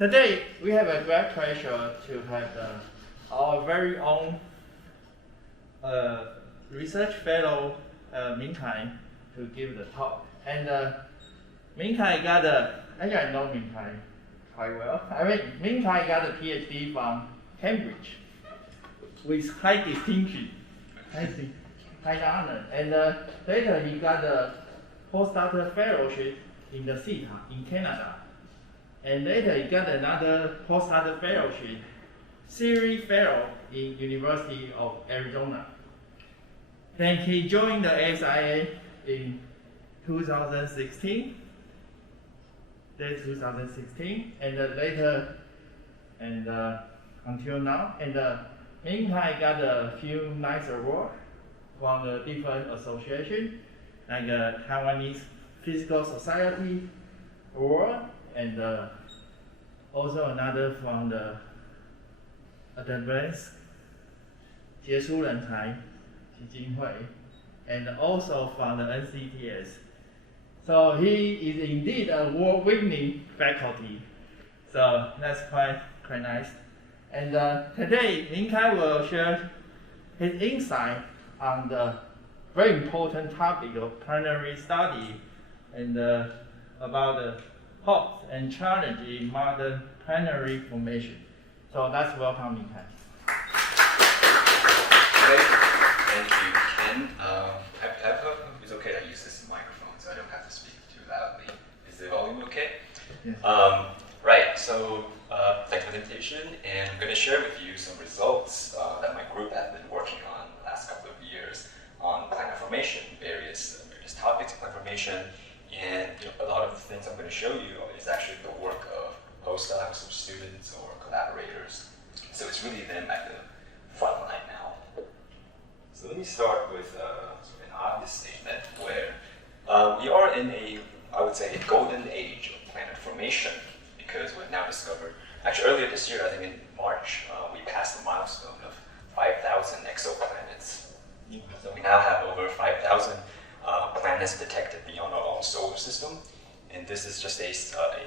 Today, we have a great pleasure to have our very own research fellow, Ming Kai, to give the talk. And Ming Kai got actually I know Ming Kai quite well. I mean, Ming Kai got a PhD from Cambridge with high distinction, high honor. And later he got a postdoctoral fellowship in the ASIAA in Canada. And later he got another postdoctoral fellowship, series fellow in University of Arizona. Then he joined the ASIAA in 2016. That's 2016, and later, and until now, and Ming Kai got a few nice awards from the different associations, like the Taiwanese Physical Society Award, and also another from the Advanced 杰出人才基金会, and also from the NCTS. So he is indeed a award-winning faculty. So that's quite nice. And today, Ming Kai will share his insight on the very important topic of planetary study and about the hopes and challenges in modern planetary formation. So let's welcome Ming Kai. Thank you, Ken. I hope it's okay to use this microphone so I don't have to speak too loudly. Is the volume okay? Yes. Right, so thanks for the invitation, and I'm going to share with you some results that my group has been working on the last couple of years on planet formation, various topics of planet formation, and a lot of the things I'm going to show you is actually the work of postdocs or students or collaborators. So it's really them at the front line now. So let me start with an obvious statement where we are in I would say, a golden age of planet formation, because we've now discovered, actually earlier this year, I think in March, we passed the milestone of 5,000 exoplanets. So we now have over 5,000 planets detected beyond our own solar system, and this is just a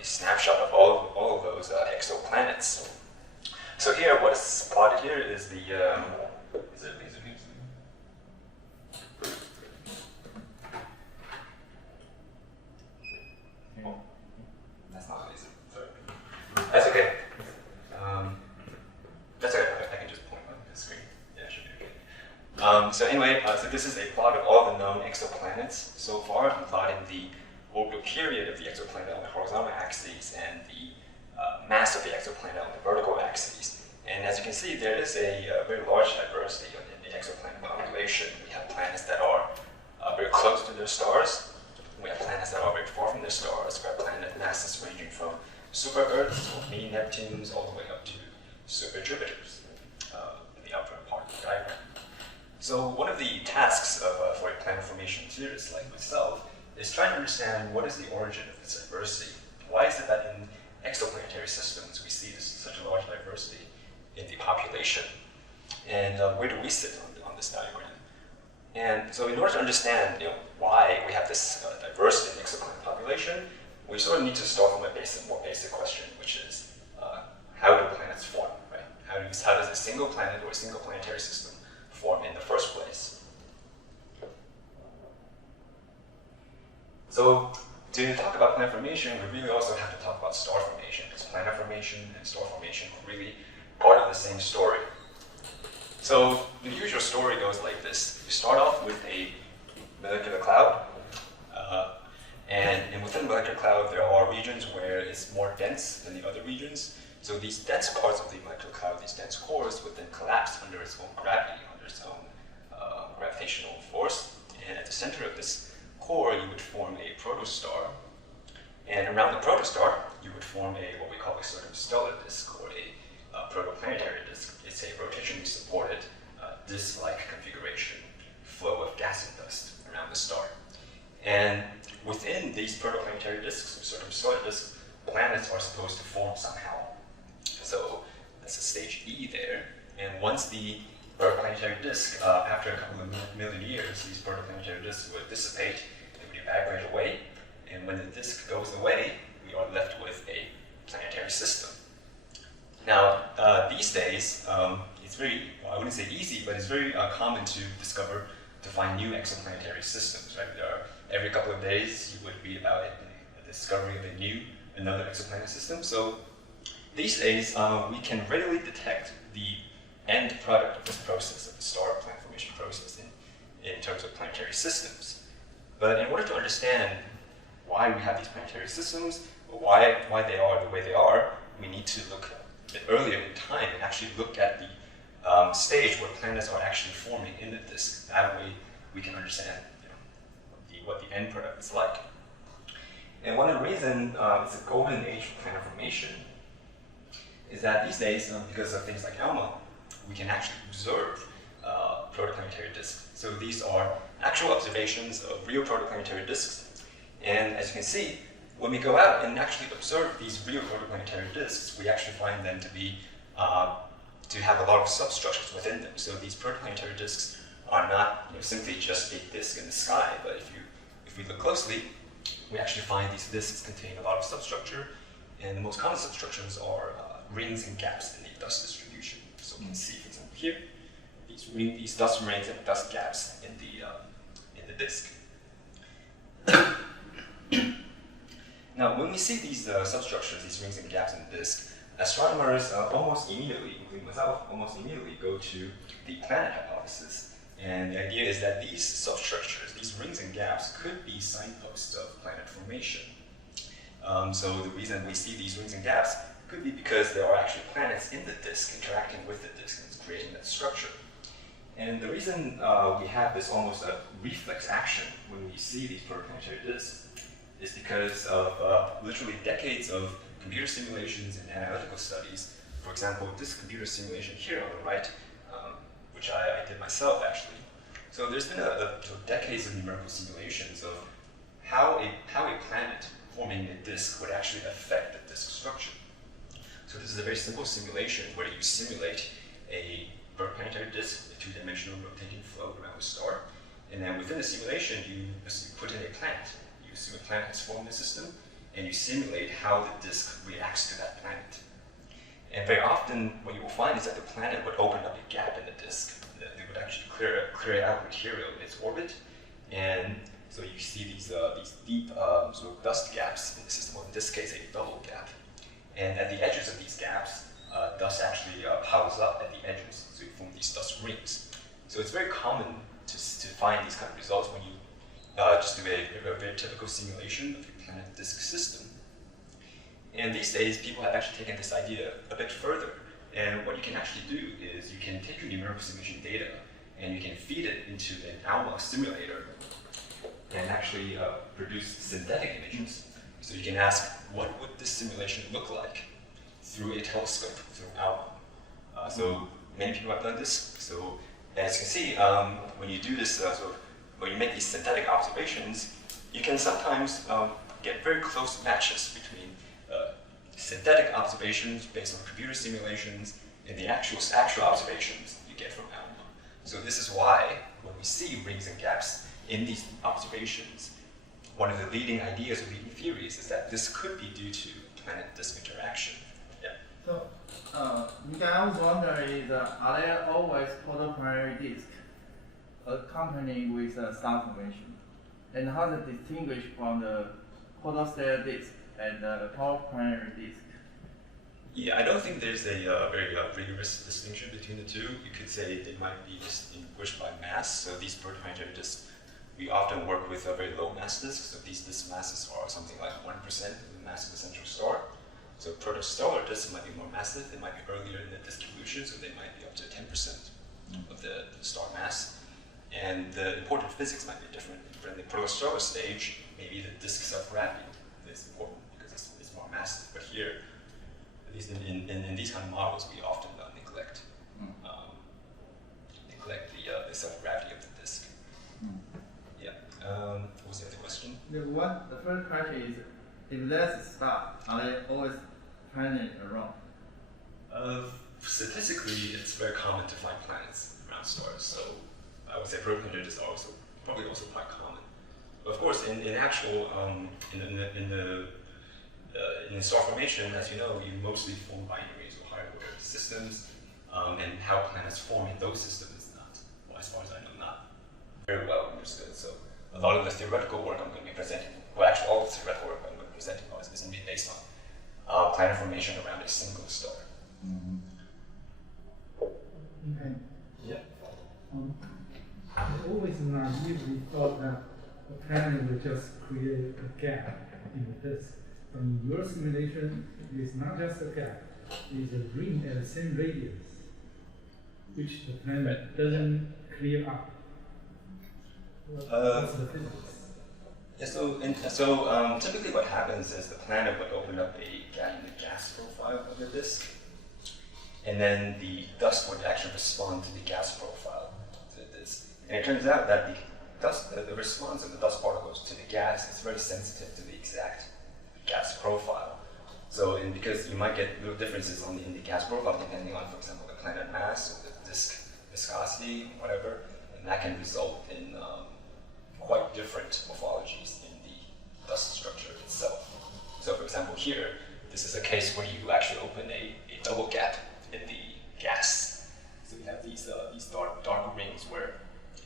snapshot of all of those exoplanets. So here, what is plotted here is the, is it a laser beam? Oh, that's not a laser, sorry. That's okay. That's okay, I can just point on the screen. Yeah, it should be okay. So anyway, so this is a plot of all the known exoplanets so far. I'm plotting the orbital period of the exoplanet on the horizontal axis and the mass of the exoplanet on the vertical axis. And as you can see, there is a very large diversity in the exoplanet population. We have planets that are very close to their stars. We have planets that are very far from their stars. We have planet masses ranging from super Earths or mini Neptunes all the way up to super Jupiters in the upper part of the diagram. So one of the tasks for a planet formation theorist like myself is trying to understand what is the origin of this diversity. Why is it that in exoplanetary systems we see such a large diversity in the population? And where do we sit on this diagram? And so in order to understand why we have this diversity in the exoplanet population, we sort of need to start from a more basic question, which is how do planets form, right? How does a single planet or a single planetary system form in the first place? So to talk about planet formation, we really also have to talk about star formation, because planet formation and star formation are really part of the same story. So the usual story goes like this. You start off with a molecular cloud, and within the molecular cloud there are regions where it's more dense than the other regions. So these dense parts of the molecular cloud, these dense cores, would then collapse under its own gravity, under its own gravitational force. And at the center of this core, you would form a protostar. And around the protostar, you would form what we call a sort of stellar disk, or a protoplanetary disk. It's a rotationally supported disk-like configuration, flow of gas and dust around the star. And within these protoplanetary disks, or sort of stellar disks, planets are supposed to form somehow. So that's a stage E there. And once the protoplanetary disk, after a couple of million years, these protoplanetary disks would dissipate, they would evaporate away. And when the disk goes away, we are left with a planetary system. Now, these days, it's very, well, I wouldn't say easy, but it's very common to find new exoplanetary systems, right? Every couple of days, you would read about a discovery of another exoplanet system. So these days, we can readily detect the end product of this process, of the star planet formation process in terms of planetary systems. But in order to understand why we have these planetary systems, or why they are the way they are, we need to look a bit earlier in time and actually look at the stage where planets are actually forming in the disk. That way we can understand what the end product is like. And one of the reasons it's a golden age for planet formation is that these days, because of things like ALMA, we can actually observe protoplanetary disks. So these are actual observations of real protoplanetary disks. And as you can see, when we go out and actually observe these real protoplanetary disks, we actually find them to have a lot of substructures within them. So these protoplanetary disks are not simply just a disk in the sky, but if we look closely, we actually find these disks contain a lot of substructure, and the most common substructures are rings and gaps in the dust distribution. So we can see, for example, here, these dust rings and dust gaps in the disk. Now, when we see these substructures, these rings and gaps in the disk, astronomers almost immediately, including myself, go to the planet hypothesis. And the idea is that these substructures, these rings and gaps, could be signposts of planet formation. So the reason we see these rings and gaps could be because there are actually planets in the disk interacting with the disk and it's creating that structure. And the reason we have this almost a reflex action when we see these protoplanetary disks is because of literally decades of computer simulations and analytical studies. For example, this computer simulation here on the right, which I did myself actually. So there's been decades of numerical simulations of how a planet forming a disk would actually affect the disk structure. So this is a very simple simulation where you simulate a protoplanetary disk, a two-dimensional rotating float around a star, and then within the simulation you put in a planet. You assume a planet has formed the system, and you simulate how the disk reacts to that planet. And very often, what you will find is that the planet would open up a gap in the disk. It would actually clear out material in its orbit, and so you see these deep sort of dust gaps in the system, or in this case, a bubble gap. And at the edges of these gaps, dust actually piles up at the edges, so you form these dust rings. So it's very common to find these kind of results when you just do a very typical simulation of a planet disk system. And these days, people have actually taken this idea a bit further. And what you can actually do is you can take your numerical simulation data and you can feed it into an ALMA simulator and actually produce synthetic images. So you can ask, what would this simulation look like through a telescope, through ALMA? So many people have done this. So as you can see, when you do this when you make these synthetic observations, you can sometimes get very close matches between synthetic observations based on computer simulations and the actual observations you get from ALMA. So this is why when we see rings and gaps in these observations, one of the leading ideas or leading theories is that this could be due to planet-disk interaction. Yeah. So, I was wondering, are there always protoplanetary disks accompanying with star formation? And how to distinguish from the protostellar disk and the protoplanetary disk? Yeah, I don't think there's a very rigorous distinction between the two. You could say they might be distinguished by mass. So these protoplanetary disks, we often work with very low mass disks. So these disk masses are something like 1% of the mass of the central star. So protostellar disks might be more massive. They might be earlier in the disk evolution, so they might be up to 10% of the star mass. And the important physics might be different. In the protostellar stage, maybe the disk self-gravity is important because it's more massive. But here, at least in these kind of models, we often neglect the self-gravity of the disk. Yeah. What was the other question? The first question is, if there's a star, are they always planets around? Statistically, it's very common to find planets around stars. So I would say protoplanetary disks are probably also quite common. But of course, in actual in the star formation, as you know, you mostly form binaries or hierarchical systems, and how planets form in those systems is not, well, as far as I know, not very well understood. So a lot of the theoretical work I'm going to be presenting, well, actually all the theoretical work I'm going to be presenting is going to be based on planet formation around a single star. Okay. Yeah. I always naively thought that a planet would just create a gap in the disk. From your simulation, it's not just a gap, it's a ring at the same radius, which the planet doesn't clear up. What's the physics? Yeah, so typically what happens is the planet would open up a gap in the gas profile of the disk, and then the dust would actually respond to the gas profile to the disk. And it turns out that the response of the dust particles to the gas is very sensitive to the exact gas profile. So, because you might get little differences in the gas profile depending on, for example, the planet mass or the disk viscosity, whatever, and that can result in quite different morphologies in the dust structure itself. So, for example, here, this is a case where you actually open a double gap in the gas. So we have these dark rings where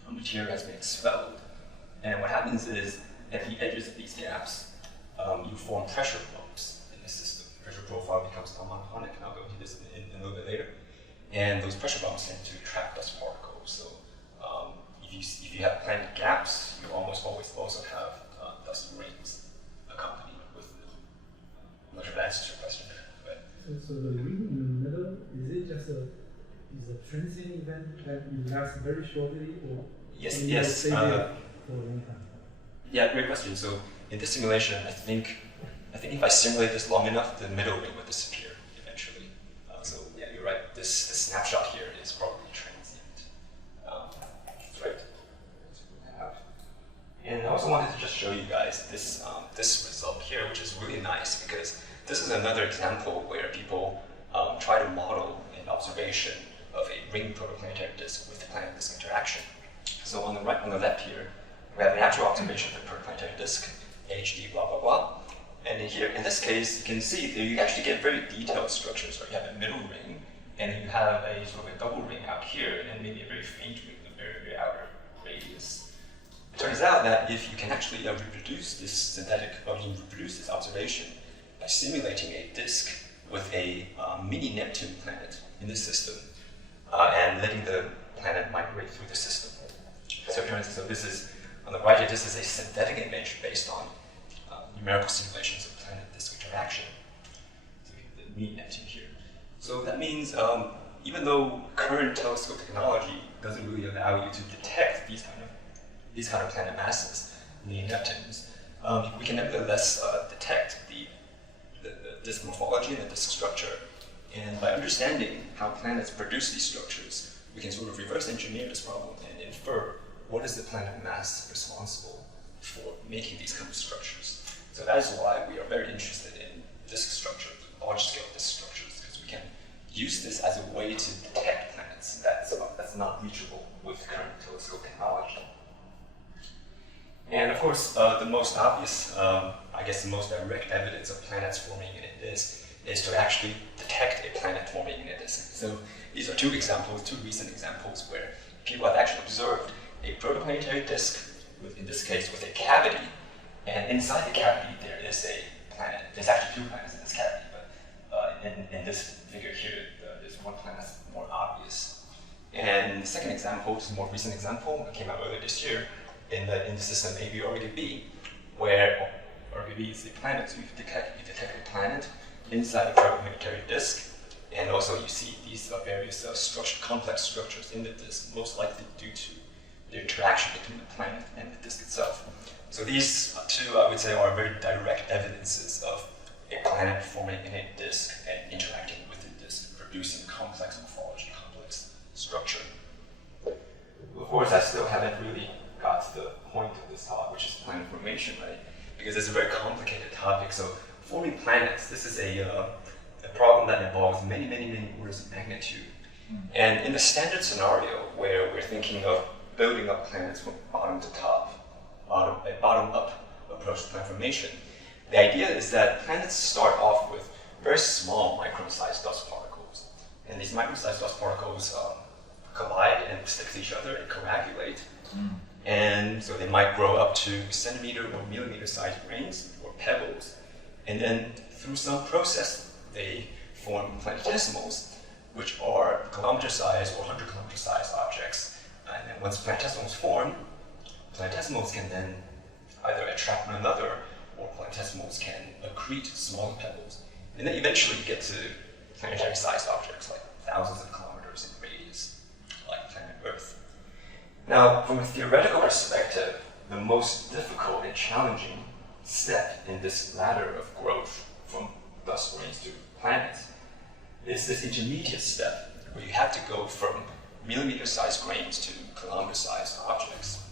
material has been expelled. And what happens is, at the edges of these gaps, you form pressure bumps in the system. The pressure profile becomes harmonic, and I'll go into this in a little bit later. And those pressure bumps tend to trap dust particles. So if you have planet gaps, you almost always also have dust rings accompanied with them. I'm not sure if that answers your question. But So the ring in the middle, is it just a transient event that will last very shortly, or yes. stay there for a long time? Yeah, great question. So in this simulation, I think if I simulate this long enough, the middle ring will disappear eventually. So yeah, you're right. This snapshot here is probably transient. Right. And I also wanted to just show you guys this result here, which is really nice because this is another example where people try to model an observation of a ring protoplanetary disk with the planet-disk interaction. So on the right, on the left here, we have an actual observation of the protoplanetary disk, HD, blah, blah, blah. And here, in this case, you can see that you actually get very detailed structures, right? You have a middle ring, and then you have a sort of a double ring out here, and then maybe a very faint ring, a very, very outer radius. It turns out that if you can actually reproduce this reproduce this observation by simulating a disk with a mini Neptune planet in the system, and letting the planet migrate through the system. So this is, on the right here, this is a synthetic image based on numerical simulations of planet-disk interaction. So we have the mini Neptune here. So that means even though current telescope technology doesn't really allow you to detect these kind of planet masses, mini Neptunes, we can nevertheless detect the disk morphology and the disk structure. And by understanding how planets produce these structures, we can sort of reverse engineer this problem and infer what is the planet mass responsible for making these kind of structures. So that is why we are very interested in disk structure, large-scale disk structures, because we can use this as a way to detect planets that's not reachable with current telescope technology. And of course, the most obvious, I guess the most direct evidence of planets forming in a disk is to actually detect a planet forming in a disk. So these are two recent examples where people have actually observed a protoplanetary disk, in this case with a cavity, and inside the cavity there is a planet. There's actually two planets in this cavity, but in this figure here, there's one planet that's more obvious. And the second example, which is a more recent example, that came out earlier this year, in the system AB-RGB, where RGB is a planet, so you detect a planet inside a protoplanetary disk, and also you see these various complex structures in the disk, most likely due to the interaction between the planet and the disk itself. So these two, I would say, are very direct evidences of a planet forming in a disk and interacting with the disk, producing complex morphology, complex structure. Of course, I still haven't really got to the point of this talk, which is planet formation, right? Because it's a very complicated topic. So forming planets, this is a problem that involves many, many, many orders of magnitude. And in the standard scenario, where we're thinking of building up planets from bottom to top, a bottom-up approach to planet formation, the idea is that planets start off with very small micron-sized dust particles, and they these micro-sized dust particles collide and stick to each other and coagulate. And so they might grow up to centimeter or millimeter-sized grains or pebbles. And then through some process, they form planetesimals, which are kilometer-sized or 100-kilometer-sized objects. And then once planetesimals form, planetesimals can then either attract one another, or planetesimals can accrete smaller pebbles. And then eventually you get to planetary-sized objects like thousands of kilometers in radius, like planet Earth. Now, from a theoretical perspective, the most difficult and challenging step in this ladder of growth from dust grains to planets is this intermediate step, where you have to go from millimeter-sized grains to kilometer-sized objects.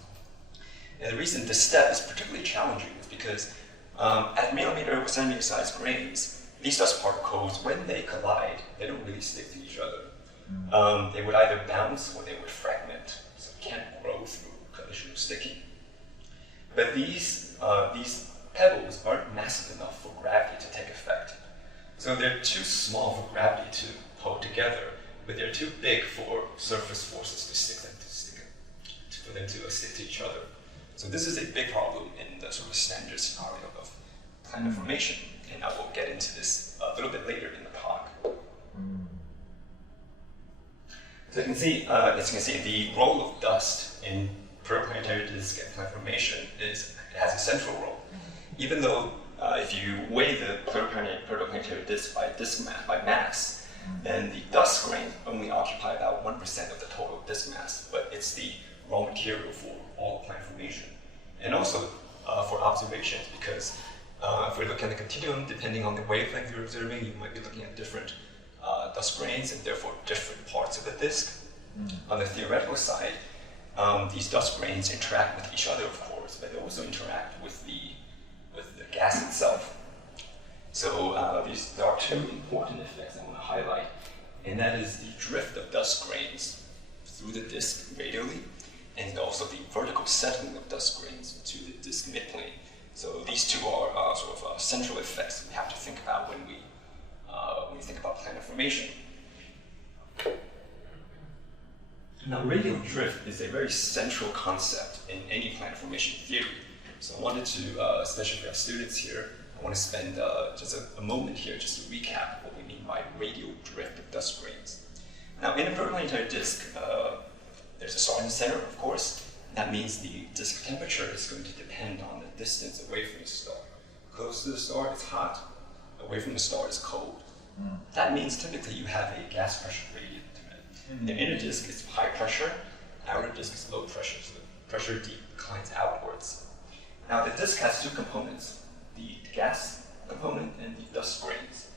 And the reason this step is particularly challenging is because at millimeter or centimeter-sized grains, these dust particles, when they collide, they don't really stick to each other. They would either bounce or they would fragment, so it can't grow through collision or sticking. But these pebbles aren't massive enough for gravity to take effect. So they're too small for gravity to hold together, but they're too big for surface forces to stick for them to stick to each other. So this is a big problem in the sort of standard scenario of planet formation, and I will get into this a little bit later in the talk. So you can see, as you can see, the role of dust in protoplanetary disk and planet formation has a central role. Even though if you weigh the protoplanetary disk by mass, then the dust grains only occupy about 1% of the total disk mass, but it's the raw material for all planet formation. And also for observations, because if we look at the continuum, depending on the wavelength you're observing, you might be looking at different dust grains and therefore different parts of the disk. On the theoretical side, these dust grains interact with each other, of course, but they also interact with the gas itself. So there are two important effects I want to highlight, and that is the drift of dust grains through the disk radially, and also the vertical settling of dust grains to the disk midplane. So these two are sort of central effects we have to think about when we think about planet formation. Now, radial drift is a very central concept in any planet formation theory. So I wanted to, especially for our students here, I want to spend just a moment here just to recap what we mean by radial drift of dust grains. Now, in a protoplanetary disk, there's a star in the center, of course. That means the disk temperature is going to depend on the distance away from the star. Close to the star, it's hot. Away from the star, it's cold. That means typically you have a gas pressure gradient to it. The inner disk is high pressure, outer disk is low pressure, so the pressure declines outwards. Now, the disk has two components, the gas component and the dust grains.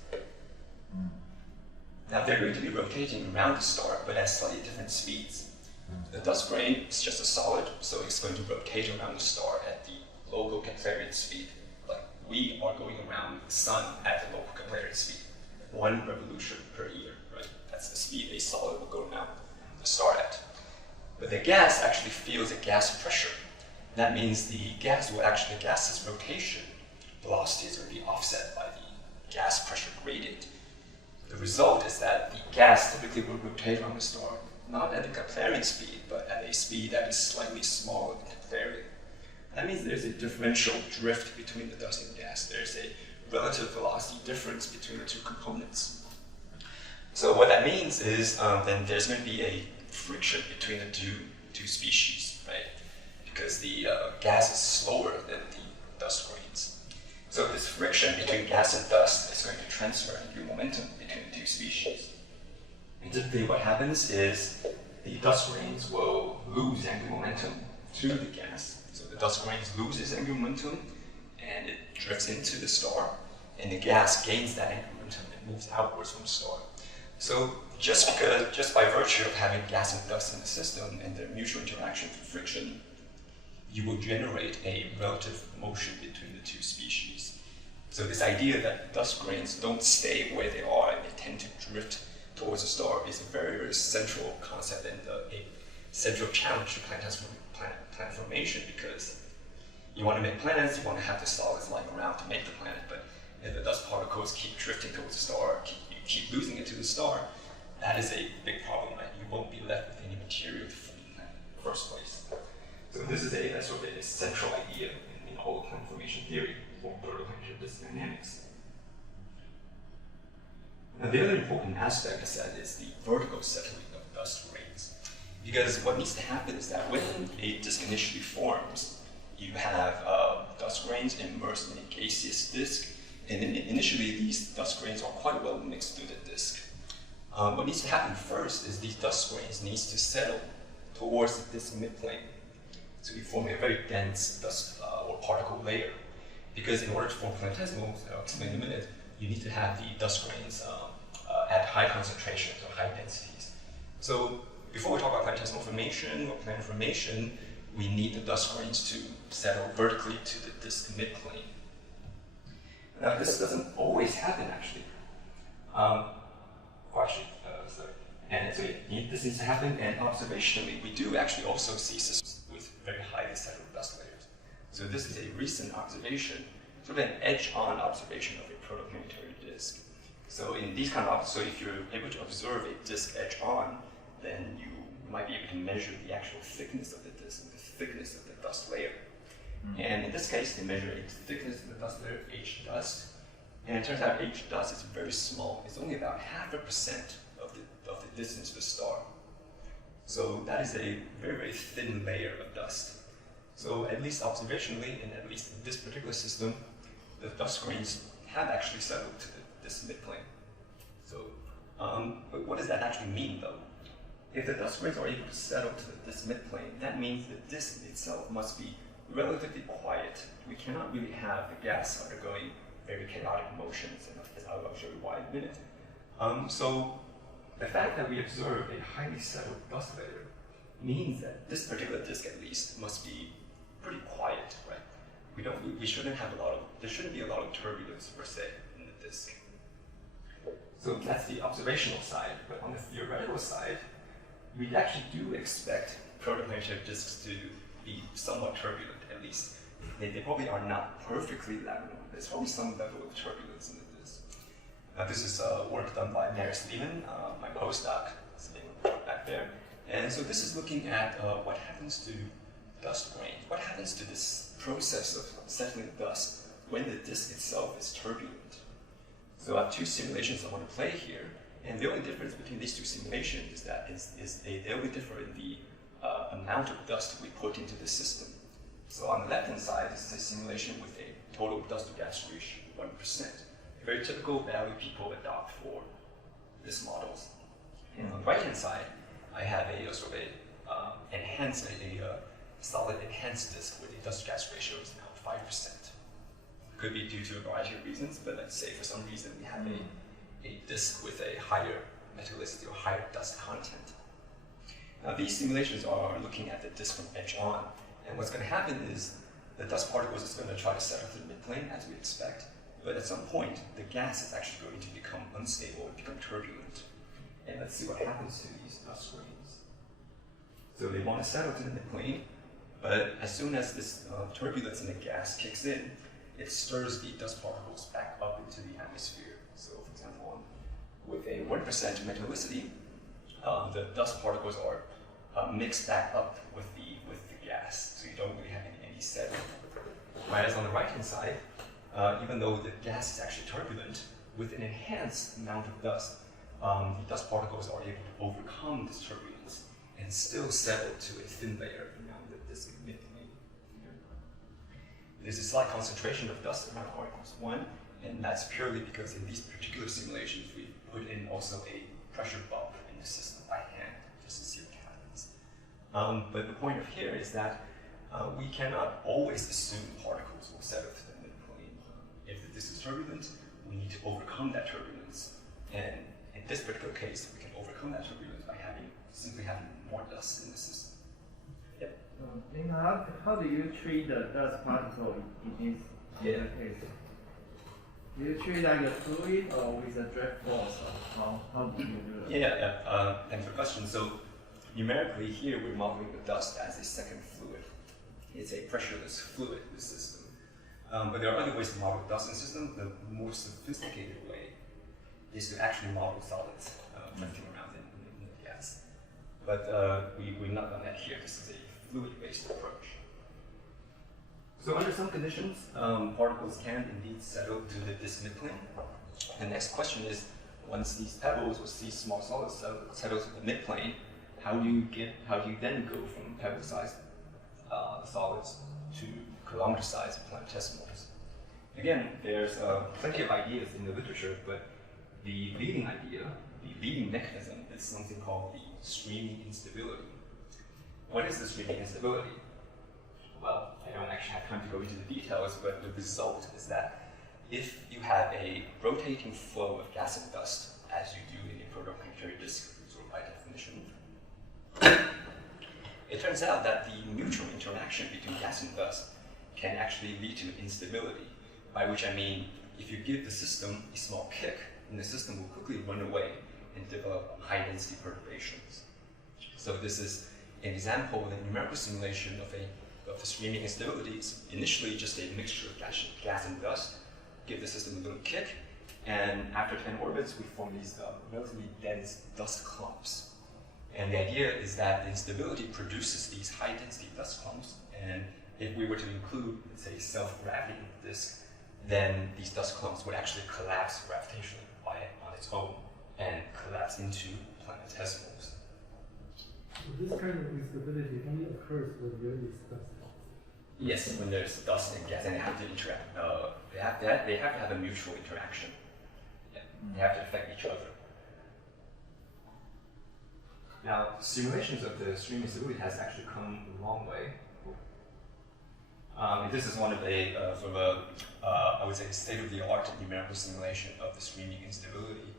Now, they're going to be rotating around the star, but at slightly different speeds. The dust grain is just a solid, so it's going to rotate around the star at the local Keplerian speed. Like we are going around the sun at the local Keplerian speed, 1 revolution per year, right? That's the speed a solid will go around the star at. But the gas actually feels a gas pressure. That means the gas's rotation velocity is going to be offset by the gas pressure gradient. The result is that the gas typically will rotate around the star not at the Keplerian speed, but at a speed that is slightly smaller than Keplerian. That means there's a differential drift between the dust and gas. There's a relative velocity difference between the two components. So what that means is then there's going to be a friction between the two species, right? Because the gas is slower than the dust grains. So this friction between gas and dust is going to transfer angular momentum between the two species. And typically what happens is the dust grains will lose angular momentum to the gas. So the dust grains loses angular momentum and it drifts into the star, and the gas gains that angular momentum and moves outwards from the star. So just by virtue of having gas and dust in the system and their mutual interaction through friction, you will generate a relative motion between the two species. So this idea that dust grains don't stay where they are and they tend to drift towards the star is a very, very central concept and a central challenge to planet formation, because you want to make planets, you want to have the solids lying around to make the planet, but if the dust particles keep drifting towards the star, you keep losing it to the star, that is a big problem, right? You won't be left with any material to form in the first place. So this is a sort of a central idea in whole planet formation theory for protoplanetary disk dynamics. Now, the other important aspect of that is the vertical settling of dust grains. Because what needs to happen is that when a disk initially forms, you have dust grains immersed in a gaseous disk, and initially these dust grains are quite well mixed through the disk. What needs to happen first is these dust grains needs to settle towards the disk midplane. So you form a very dense dust or particle layer. Because in order to form planetesimals, I'll explain in a minute, you need to have the dust grains at high concentrations or high densities. So before we talk about planetesimal formation or planet formation, we need the dust grains to settle vertically to the disk midplane. Now, this doesn't always happen, actually. And so this needs to happen, and observationally, we do actually also see systems with very highly settled dust layers. So this is a recent observation, sort of an edge-on observation of a protoplanetary disk. So in these kind of, so if you're able to observe a disk edge-on, then you might be able to measure the actual thickness of the disk, the thickness of the dust layer. And in this case, they measure a thickness of the dust layer, H dust, and it turns out H dust is very small. It's only about 0.5% of the distance to the star. So that is a very, very thin layer of dust. So at least observationally, and at least in this particular system, the dust grains have actually settled to this midplane. So but what does that actually mean, though? If the dust grains are able to settle to this midplane, that means the disk itself must be relatively quiet. We cannot really have the gas undergoing very chaotic motions, and as I'll show you why in a minute. So the fact that we observe a highly settled dust layer means that this particular disk, at least, must be pretty quiet, right? We shouldn't have there shouldn't be a lot of turbulence per se in the disk. So that's the observational side, but on the theoretical side, we actually do expect protoplanetary disks to be somewhat turbulent, at least. They probably are not perfectly laminar. There's probably some level of turbulence in the disk. This is work done by Planetesimals, my postdoc, sitting back there. And so this is looking at what happens to dust grains. What happens to this process of settling dust when the disk itself is turbulent? So I have two simulations I want to play here. And the only difference between these two simulations is that they only differ in the amount of dust we put into the system. So on the left-hand side, this is a simulation with a total dust-to-gas ratio of 1%. A very typical value people adopt for these models. And on the right-hand side, I have a sort of a solid enhanced disk with a dust-to-gas ratio is now 5%. Could be due to a variety of reasons, but let's say for some reason we have a disk with a higher metallicity or higher dust content. Now these simulations are looking at the disk from edge on, and what's going to happen is the dust particles is going to try to settle to the midplane as we expect, but at some point the gas is actually going to become unstable and become turbulent. And let's see what happens to these dust grains. So they want to settle to the midplane, but as soon as this turbulence in the gas kicks in, it stirs the dust particles back up into the atmosphere. So for example, with a 1% metallicity, the dust particles are mixed back up with the gas, so you don't really have any settling. Whereas on the right-hand side, even though the gas is actually turbulent, with an enhanced amount of dust, the dust particles are able to overcome this turbulence and still settle to a thin layer around the disk midplane. There's a slight concentration of dust around R=1, and that's purely because in these particular simulations we put in also a pressure bump in the system by hand just to see what happens. But the point of here is that we cannot always assume particles will settle to the midplane. If the disk is turbulent, we need to overcome that turbulence. And in this particular case, we can overcome that turbulence by simply having more dust in the system. Yep. How do you treat the dust particle in this case? Do you treat like a fluid or with a drag force? How do you do that? Thanks for the question. So numerically here we're modeling the dust as a second fluid. It's a pressureless fluid in the system. But there are other ways to model dust in the system. The more sophisticated way is to actually model solids drifting around in but we're not done that here. This is a fluid-based approach. So under some conditions, particles can indeed settle to the disk midplane. The next question is, once these pebbles or these small solids settle to the midplane, how do you then go from pebble-sized solids to kilometer-sized planetesimals? Again, there's plenty of ideas in the literature, but the leading idea, the leading mechanism, is something called the streaming instability. What is the streaming instability? Well, I don't actually have time to go into the details, but the result is that if you have a rotating flow of gas and dust, as you do in a protoplanetary disk, sort of by definition, it turns out that the mutual interaction between gas and dust can actually lead to instability, by which I mean if you give the system a small kick, then the system will quickly run away and develop high-density perturbations. So this is an example of a numerical simulation of the streaming instability. It's initially just a mixture of gas and dust, give the system a little kick, and after 10 orbits, we form these relatively dense dust clumps. And the idea is that the instability produces these high-density dust clumps, and if we were to include, let's say, self-gravity in the disk, then these dust clumps would actually collapse gravitationally on its own and collapse into planetesimals. So this kind of instability only occurs when there is dust. Yes, when there's dust and gas, and they have to interact. They have to have a mutual interaction. Yeah. They have to affect each other. Now, simulations of the streaming instability has actually come a long way. This is one of I would say, state-of-the-art numerical simulation of the streaming instability,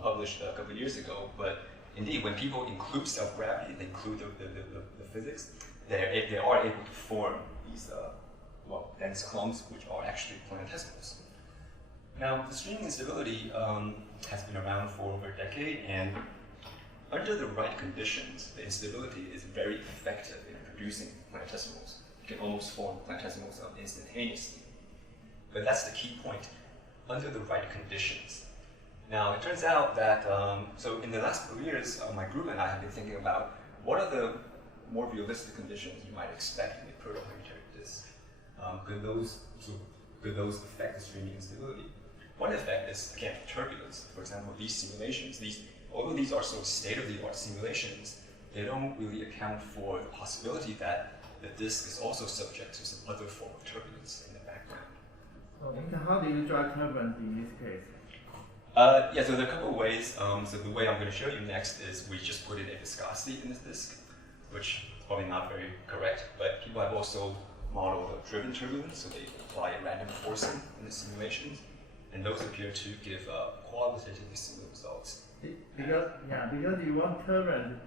published a couple of years ago. But indeed, when people include self-gravity, they include the physics, they are able to form these dense clumps, which are actually planetesimals. Now, the streaming instability has been around for over a decade, and under the right conditions, the instability is very effective in producing planetesimals. You can almost form planetesimals instantaneously. But that's the key point, under the right conditions. Now, it turns out that, so in the last couple of years, my group and I have been thinking about what are the more realistic conditions you might expect in a protoplanetary disk. Could those affect the streaming instability? One effect is, again, turbulence. For example, these simulations, although these are sort of state-of-the-art simulations, they don't really account for the possibility that the disk is also subject to some other form of turbulence in the background. So how do you drive turbulence in this case? Yeah, so there are a couple of ways. So the way I'm going to show you next is we just put in a viscosity in this disk, which is probably not very correct, but people have also modeled a driven turbulence, so they apply a random forcing in the simulations, and those appear to give qualitatively similar results. Because you want turbulence,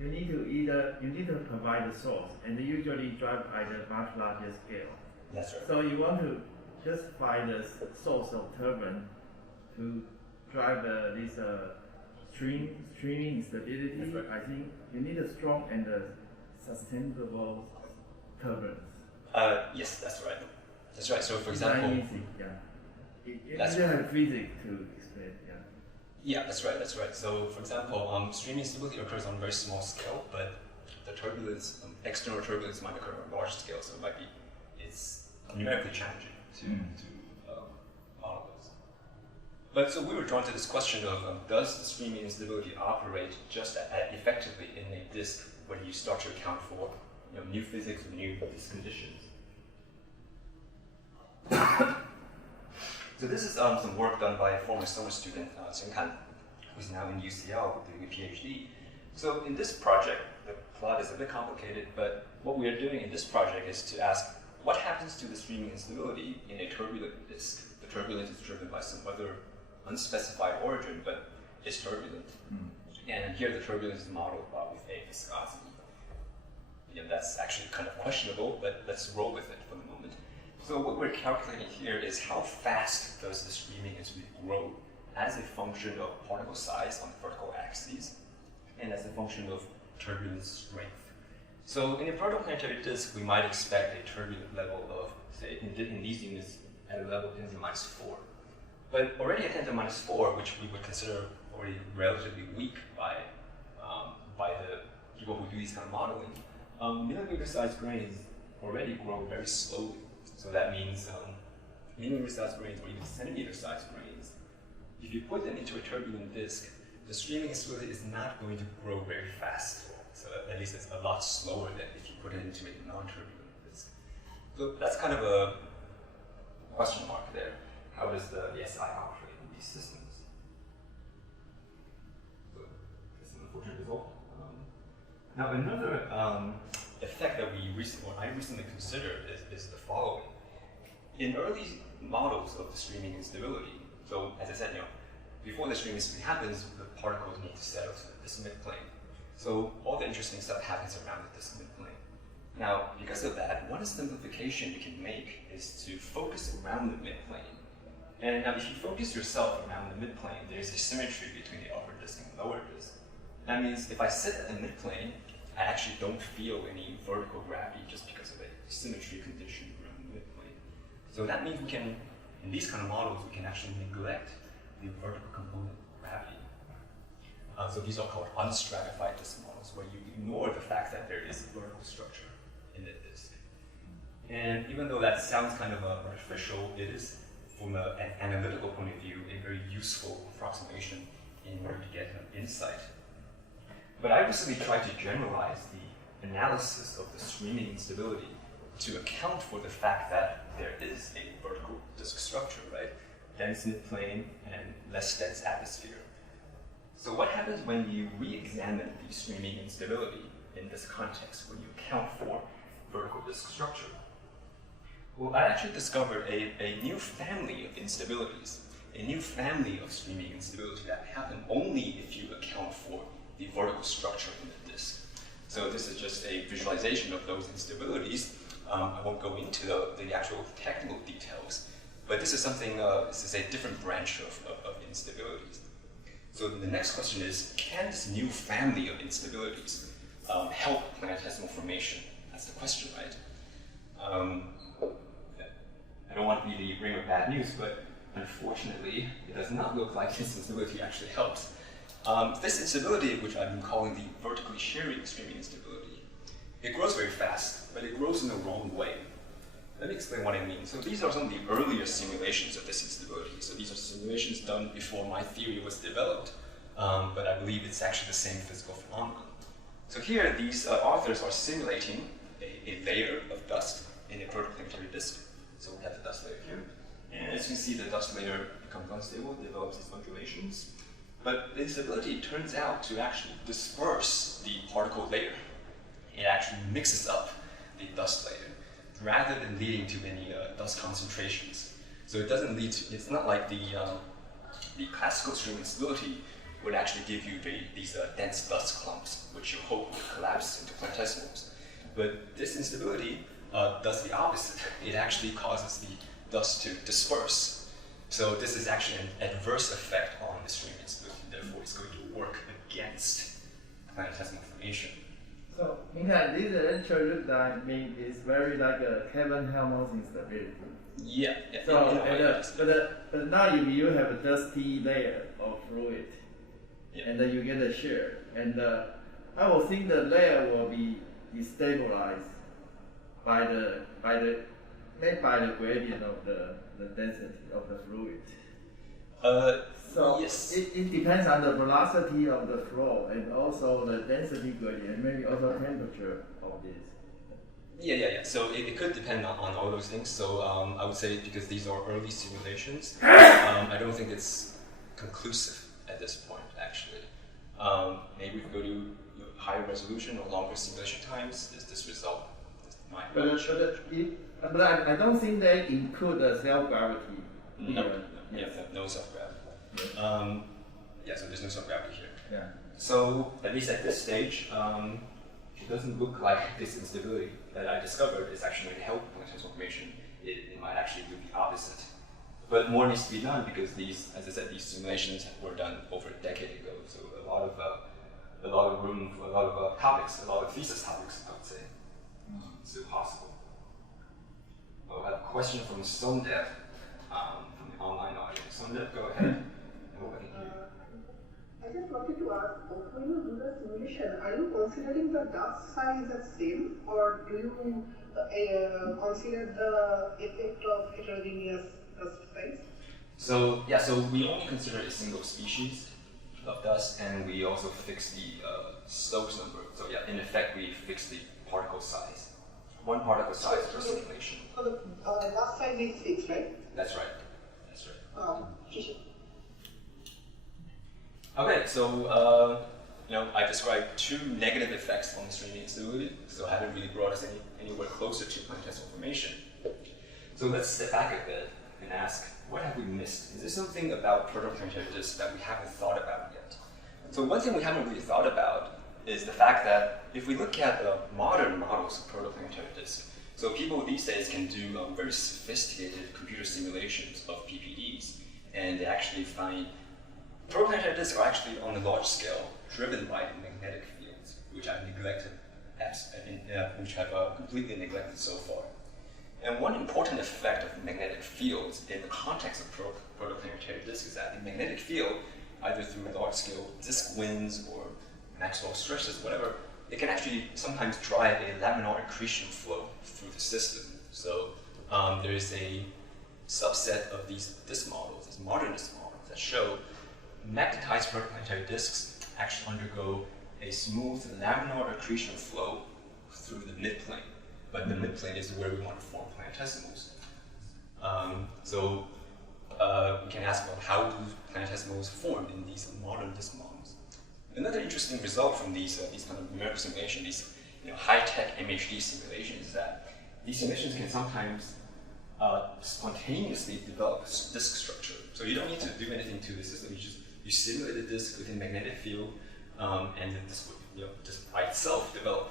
you need to provide the source, and they usually drive at a much larger scale. That's right. So you want to justify the source of turbulence to drive this streaming instability. Right. I think you need a strong and sustainable turbulence. Yes, that's right. That's right. So, for example, you need to have physics to explain. Yeah, that's right. That's right. So, for example, streaming stability occurs on a very small scale, but the turbulence, external turbulence, might occur on a large scale. So, it's numerically challenging to model those. But so we were drawn to this question of does the streaming instability operate just effectively in a disk when you start to account for new physics or new disk conditions? So this is some work done by a former summer student, Zheng Han, who's now in UCL doing a PhD. So in this project, the plot is a bit complicated, but what we are doing in this project is to ask what happens to the streaming instability in a turbulent disk. The turbulence is driven by some other unspecified origin, but it's turbulent. And here the turbulence is modeled with a viscosity. That's actually kind of questionable, but let's roll with it for the moment. So what we're calculating here is how fast does the streaming instability grow as a function of particle size on the vertical axes and as a function of turbulence strength. So in a protoplanetary disk, we might expect a turbulent level of, say, in these units, at a level of 10 to the minus 4. But already at 10 to the minus 4, which we would consider already relatively weak by people who do these kind of modeling, millimeter-sized grains already grow very slowly. So that means millimeter-sized grains or even centimeter-sized grains, if you put them into a turbulent disk, the streaming instability is not going to grow very fast. So at least it's a lot slower than if you put it into a non-turbulent disk. So that's kind of a question mark there. How does the SI operate in these systems? So that's an unfortunate result. Now another effect that I recently considered is the following. In early models of the streaming instability, so as I said, before the streaming instability happens, the particles need to settle to this midplane. So all the interesting stuff happens around this midplane. Now, because of that, one simplification you can make is to focus around the midplane. And now if you focus yourself around the midplane, there's a symmetry between the upper disk and lower disk. That means if I sit at the midplane, I actually don't feel any vertical gravity just because of a symmetry condition around the midplane. So that means we can, in these kind of models, we can actually neglect the vertical component of gravity. So these are called unstratified disk models, where you ignore the fact that there is a vertical structure in the disk. And even though that sounds kind of artificial, it is, from an analytical point of view, a very useful approximation in order to get an insight. But I recently tried to generalize the analysis of the streaming instability to account for the fact that there is a vertical disk structure, right? Dense midplane and less dense atmosphere. So what happens when you re-examine the streaming instability in this context, when you account for vertical disk structure? Well, I actually discovered a new family of instabilities, a new family of streaming instability that happen only if you account for the vertical structure in the disk. So this is just a visualization of those instabilities. I won't go into the actual technical details, but this is something, this is a different branch of instabilities. So the next question is, can this new family of instabilities help planetesimal formation? That's the question, right? I don't want to be the bringer of bad news, but unfortunately, it does not look like this instability actually helps. This instability, which I've been calling the vertically shearing streaming instability, it grows very fast, but it grows in the wrong way. Let me explain what I mean. So these are some of the earlier simulations of this instability. So these are simulations done before my theory was developed, but I believe it's actually the same physical phenomenon. So here, these authors are simulating a layer of dust in a protoplanetary disk. So we have the dust layer here. And as you see, the dust layer becomes unstable, develops these undulations. But the instability turns out to actually disperse the particle layer. It actually mixes up the dust layer, rather than leading to any dust concentrations. So it doesn't lead to, it's not like the classical stream instability would actually give you these dense dust clumps, which you hope would collapse into planetesimals. But this instability does the opposite. It actually causes the dust to disperse. So this is actually an adverse effect on the stream instability. Therefore, it's going to work against planetesimal formation. So, this lecture looks like it's very like a Kevin-Helmholtz instability. Yeah. So, but now if you have a dusty layer of fluid, and then you get a shear, and I will think the layer will be destabilized by the gradient of the density of the fluid. So yes. it depends on the velocity of the flow and also the density gradient, and maybe also temperature of this. Yeah. So it could depend on all those things. So I would say, because these are early simulations, I don't think it's conclusive at this point, actually. Maybe if we go to higher resolution or longer simulation times, this result might be. But I don't think they include the self-gravity. No self-gravity. So there's no self-gravity here. Yeah. So at least at this stage, it doesn't look like this instability that I discovered is actually going to help planetesimal formation. It might actually do the opposite. But more needs to be done, because these, as I said, these simulations were done over a decade ago. So a lot of room for a lot of topics, a lot of thesis topics, I would say, still possible. I have a question from Sondev, from the online audience. Sondev, go ahead. I just wanted to ask, when you do the simulation, are you considering the dust size as same, or do you consider the effect of heterogeneous dust size? So yeah, so we only consider a single species of dust, and we also fix the Stokes number. So yeah, in effect, we fix the particle size. One particle size per simulation. So the dust size is fixed, right? That's right. That's right. Okay, so I described two negative effects on the streaming instability, so I haven't really brought us anywhere closer to planetesimal formation. So let's step back a bit and ask, what have we missed? Is there something about protoplanetary disks that we haven't thought about yet? So one thing we haven't really thought about is the fact that if we look at modern models of protoplanetary disks, so people these days can do very sophisticated computer simulations of PPDs, and they actually find protoplanetary disks are actually on a large scale driven by magnetic fields, which I've neglected, which I've completely neglected so far. And one important effect of magnetic fields in the context of protoplanetary disks is that the magnetic field, either through large-scale disk winds or Maxwell stresses, whatever, it can actually sometimes drive a laminar accretion flow through the system. So there is a subset of these disk models, these modern disk models, that show magnetized protoplanetary disks actually undergo a smooth laminar accretion flow through the midplane. But the midplane is where we want to form planetesimals. We can ask about how do planetesimals form in these modern disk models. Another interesting result from these kind of numerical simulations, these high-tech MHD simulations, is that these simulations can sometimes spontaneously develop a disk structure. So you don't need to do anything to the system. You simulate the disk within magnetic field, and the disk would just by itself develop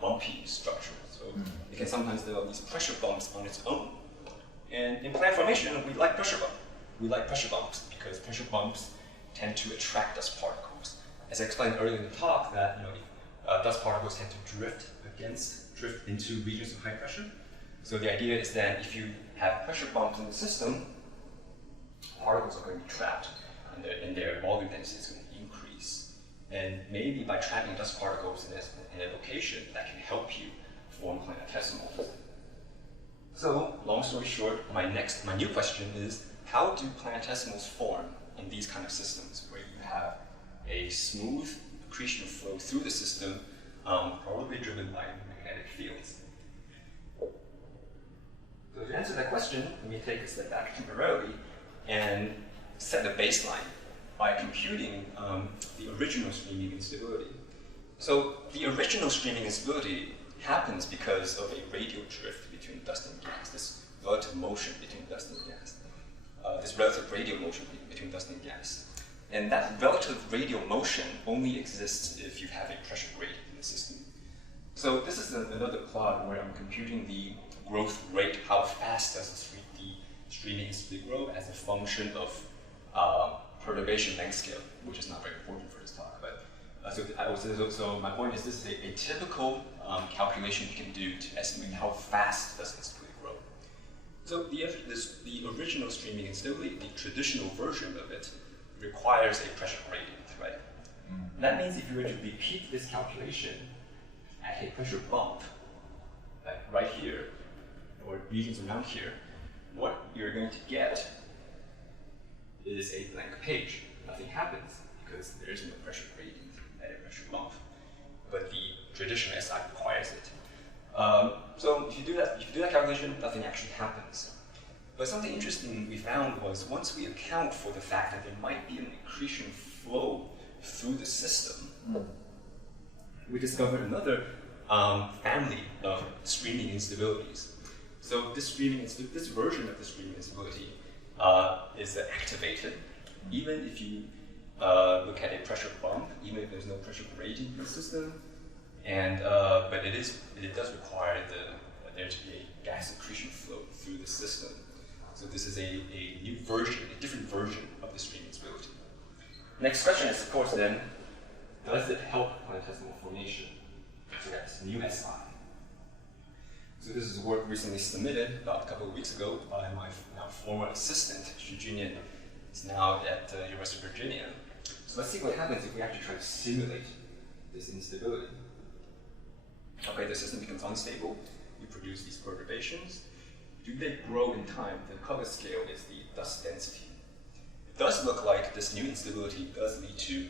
bumpy structure. So it can sometimes develop these pressure bumps on its own. And in planet formation, we like pressure bumps. We like pressure bumps because pressure bumps tend to attract dust particles. As I explained earlier in the talk, that dust particles tend to drift into regions of high pressure. So the idea is that if you have pressure bumps in the system, particles are going to be trapped, and their volume density is going to increase. And maybe by trapping dust particles in a location, that can help you form planetesimals. So, long story short, my new question is, how do planetesimals form in these kind of systems where you have a smooth accretion flow through the system, probably driven by magnetic fields? So to answer that question, let me take a step back temporarily and set the baseline by computing the original streaming instability. So the original streaming instability happens because of a radial drift between dust and gas, this relative motion between dust and gas, this relative radial motion between dust and gas. And that relative radial motion only exists if you have a pressure gradient in the system. So this is another plot where I'm computing the growth rate, how fast does the streaming instability grow as a function of perturbation length scale, which is not very important for this talk. But so my point is, this is a typical calculation you can do to estimate how fast does instability grow. So the original streaming instability, the traditional version of it, requires a pressure gradient, right? That means if you were to repeat this calculation at a pressure bump, like right here, or regions around here, what you're going to get is a blank page. Nothing happens because there is no pressure gradient at a pressure bump. But the traditional SI requires it. So if you do that calculation, nothing actually happens. But something interesting we found was once we account for the fact that there might be an accretion flow through the system, we discovered another family of streaming instabilities. So this version of the streaming instability is activated even if you look at a pressure bump, even if there's no pressure gradient in the system, and but it does require there to be a gas accretion flow through the system. So this is a new version, a different version of the streaming instability. Next question is, of course, then, does it help planetesimal formation? So that's new SI. So this is work recently submitted about a couple of weeks ago by my now former assistant, Xu Junyan. He's now at the University of Virginia. So let's see what happens if we actually try to simulate this instability. Okay, the system becomes unstable. You produce these perturbations. Do they grow in time? The color scale is the dust density. It does look like this new instability does lead to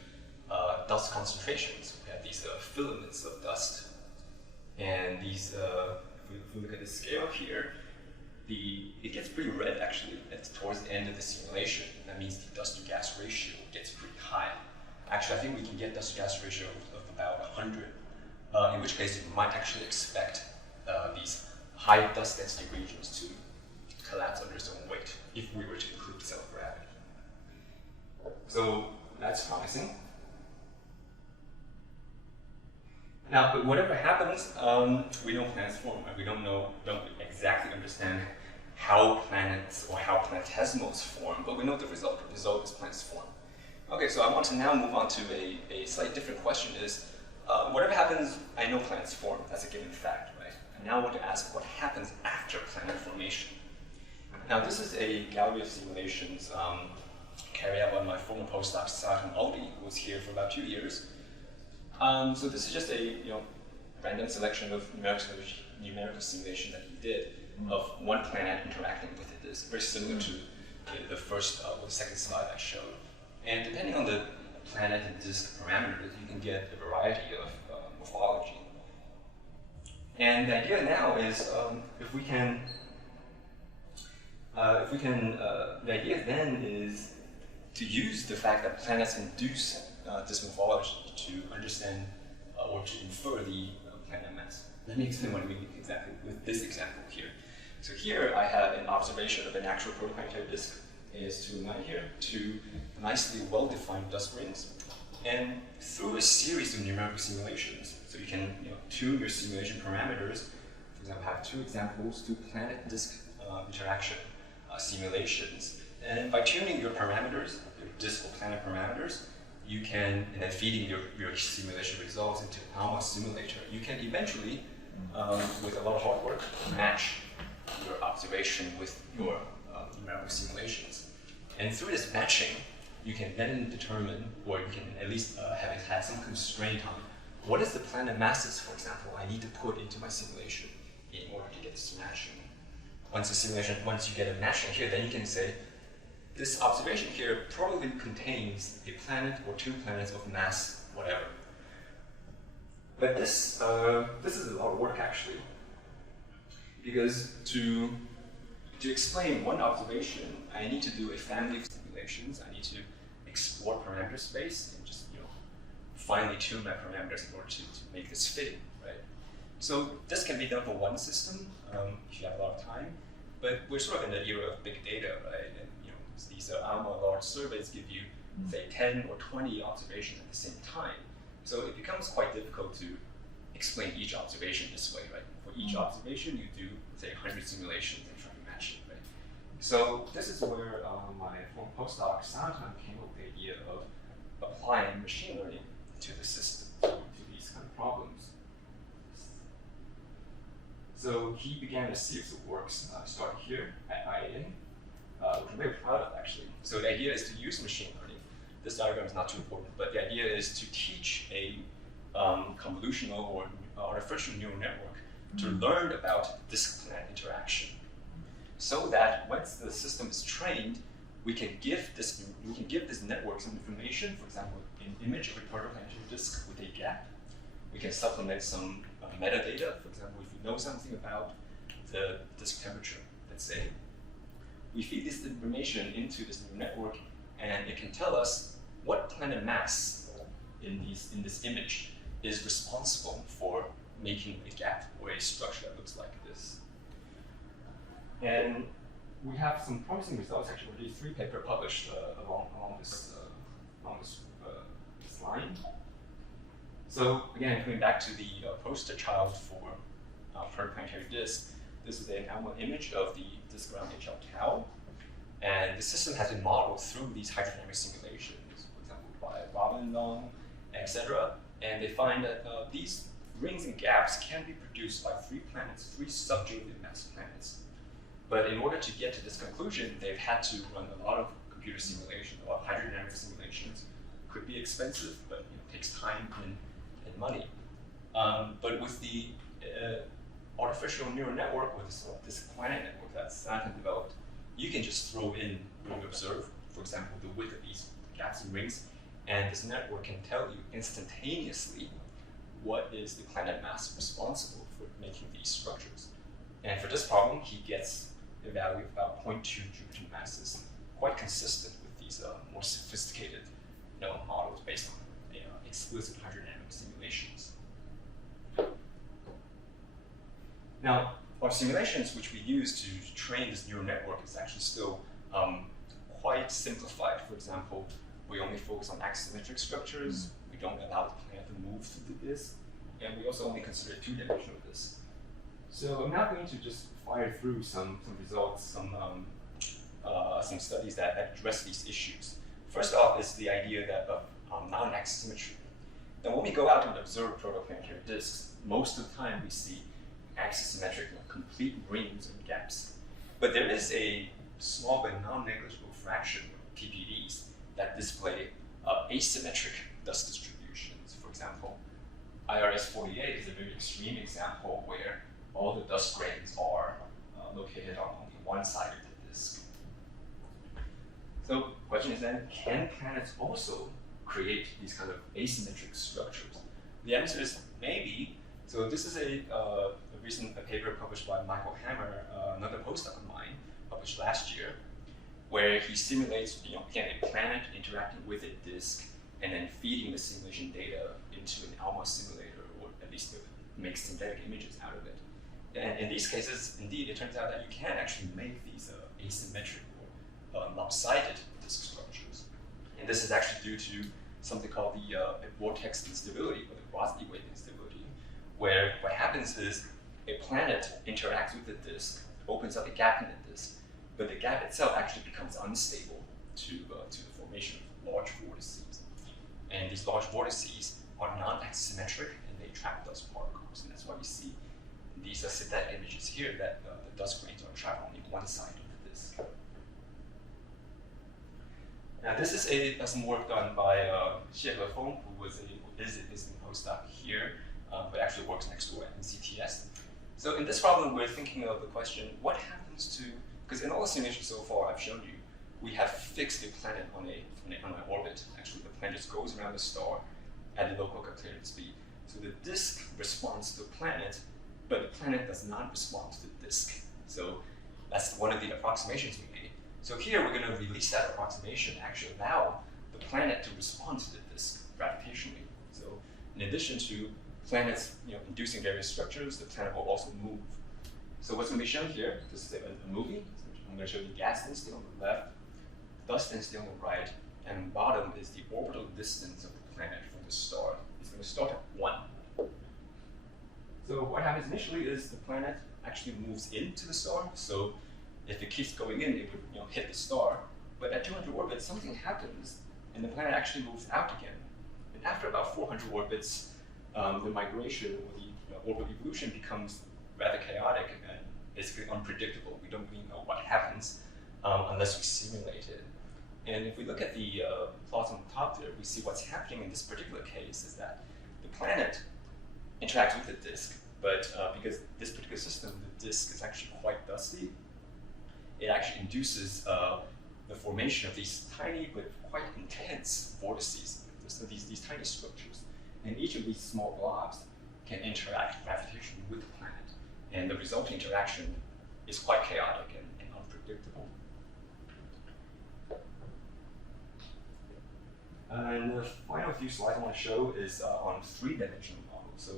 dust concentrations. We have these filaments of dust. And these, if we look at the scale here, it gets pretty red actually towards the end of the simulation. That means the dust to gas ratio gets pretty high. Actually, I think we can get dust to gas ratio of about 100, in which case you might actually expect these high dust density regions to collapse under its own weight if we were to include self-gravity. So that's promising. Now, but whatever happens, we know planets form, right? We don't exactly understand how planets or how planetesimals form, but we know the result. The result is planets form. Okay, so I want to now move on to a slightly different question is, whatever happens, I know planets form, that's a given fact, right? I now want to ask what happens after planet formation. Now, this is a gallery of simulations carried out by my former postdoc, Sarhan Aldi, who was here for about 2 years. So this is just a random selection of numerical simulation that he did of one planet interacting with a disk, very similar to the first or the second slide I showed. And depending on the planet and disk parameters, you can get a variety of morphology. And the idea now is the idea then is to use the fact that planets induce this morphology to understand or to infer the planet mass. Let me explain what I mean exactly with this example here. So here I have an observation of an actual protoplanetary disk, AS209 here, two nicely well-defined dust rings. And through a series of numerical simulations, so you can tune your simulation parameters. For example, I have two examples, two planet-disk interaction simulations. And by tuning your parameters, your disk or planet parameters, you can, and then feeding your simulation results into ALMA simulator, you can eventually, with a lot of hard work, match your observation with your numerical simulations. And through this matching, you can then determine, or you can at least have some constraint on what is the planet masses, for example, I need to put into my simulation in order to get this matching. Once you get a matching here, then you can say, this observation here probably contains a planet or two planets of mass, whatever. But this is a lot of work actually, because to explain one observation, I need to do a family of simulations. I need to explore parameter space and just finely tune my parameters in order to make this fitting, right? So this can be done for one system if you have a lot of time, but we're sort of in the era of big data, right? And these ALMA large surveys give you, say, 10 or 20 observations at the same time. So it becomes quite difficult to explain each observation this way, right? For each observation, you do, say, 100 simulations and try to match it, right? So this is where my former postdoc, Sarhan, came up with the idea of applying machine learning to the system, to these kind of problems. So he began a series of works, starting here at ASIAA, which I'm very proud of actually. So the idea is to use machine learning. This diagram is not too important, but the idea is to teach a convolutional or artificial neural network to learn about disk-planet interaction, so that once the system is trained, we can give this network some information. For example, an image of a protoplanetary disk with a gap. We can supplement some metadata. For example, if you know something about the disk temperature, let's say, we feed this information into this neural network, and it can tell us what planet mass in this image is responsible for making a gap or a structure that looks like this. And we have some promising results actually. These 3 papers published along this line. So again, coming back to the poster child for protoplanetary disk, this is an ALMA image of the disk around HL tau, and the system has been modeled through these hydrodynamic simulations, for example, by Robin Long, etc. And they find that these rings and gaps can be produced by 3 planets, 3 subjective mass planets. But in order to get to this conclusion, they've had to run a lot of computer simulation, a lot of hydrodynamic simulations could be expensive, but takes time and money. But with the artificial neural network, or this planet network that Santa developed, you can just throw in what you observe, for example, the width of these gaps and rings, and this network can tell you instantaneously what is the planet mass responsible for making these structures. And for this problem, he gets a value of about 0.2 Jupiter masses, quite consistent with these more sophisticated models based on explicit hydrodynamic simulations. Now, our simulations, which we use to train this neural network, is actually still quite simplified. For example, we only focus on axisymmetric structures. We don't allow the planet to move through the disk, and we also only consider two-dimensional disk. So I'm now going to just fire through some results, some studies that address these issues. First off is the idea that of non-axis symmetry. Now, when we go out and observe protoplanetary disks, most of the time we see axisymmetric, complete rings and gaps. But there is a small but non-negligible fraction of PPDs that display asymmetric dust distributions. For example, IRS-48 is a very extreme example where all the dust grains are located on only one side of the disk. So the question is then, can planets also create these kind of asymmetric structures? The answer is maybe. So this is a recent paper published by Michael Hammer, another postdoc of mine, published last year, where he simulates, again, a planet interacting with a disk and then feeding the simulation data into an ALMA simulator, or at least make synthetic images out of it. And in these cases, indeed, it turns out that you can actually make these asymmetric or lopsided disk structures. And this is actually due to something called the vortex instability, or the Rossby wave instability, where what happens is a planet interacts with the disk, opens up a gap in the disk, but the gap itself actually becomes unstable to the formation of large vortices. And these large vortices are non-axisymmetric, and they trap dust particles. And that's why we see in these synthetic images here that the dust grains are trapped on only one side of the disk. Now, this is some work done by ASIAA, who is a postdoc here, but actually works next door at NCTS. So in this problem, we're thinking of the question, what happens to, because in all the simulations so far I've shown you, we have fixed the planet on an orbit. Actually, the planet just goes around the star at the local clearance speed. So the disk responds to the planet, but the planet does not respond to the disk. So that's one of the approximations we made. So here we're going to release that approximation and actually allow the planet to respond to the disk gravitationally. So in addition to planets inducing various structures, the planet will also move. So what's going to be shown here, this is a movie. I'm going to show you gas density on the left, dust density on the right, and bottom is the orbital distance of the planet from the star. It's going to start at 1. So what happens initially is the planet actually moves into the star. So if it keeps going in, it would hit the star. But at 200 orbits, something happens, and the planet actually moves out again. And after about 400 orbits, the migration or the orbital evolution becomes rather chaotic and basically unpredictable. We don't really know what happens unless we simulate it. And if we look at the plots on the top there, we see what's happening in this particular case is that the planet interacts with the disk, but because this particular system, the disk is actually quite dusty, it actually induces the formation of these tiny but quite intense vortices. So these tiny structures. And each of these small blobs can interact gravitationally with the planet. And the resulting interaction is quite chaotic and unpredictable. And the final few slides I want to show is on 3-dimensional models. So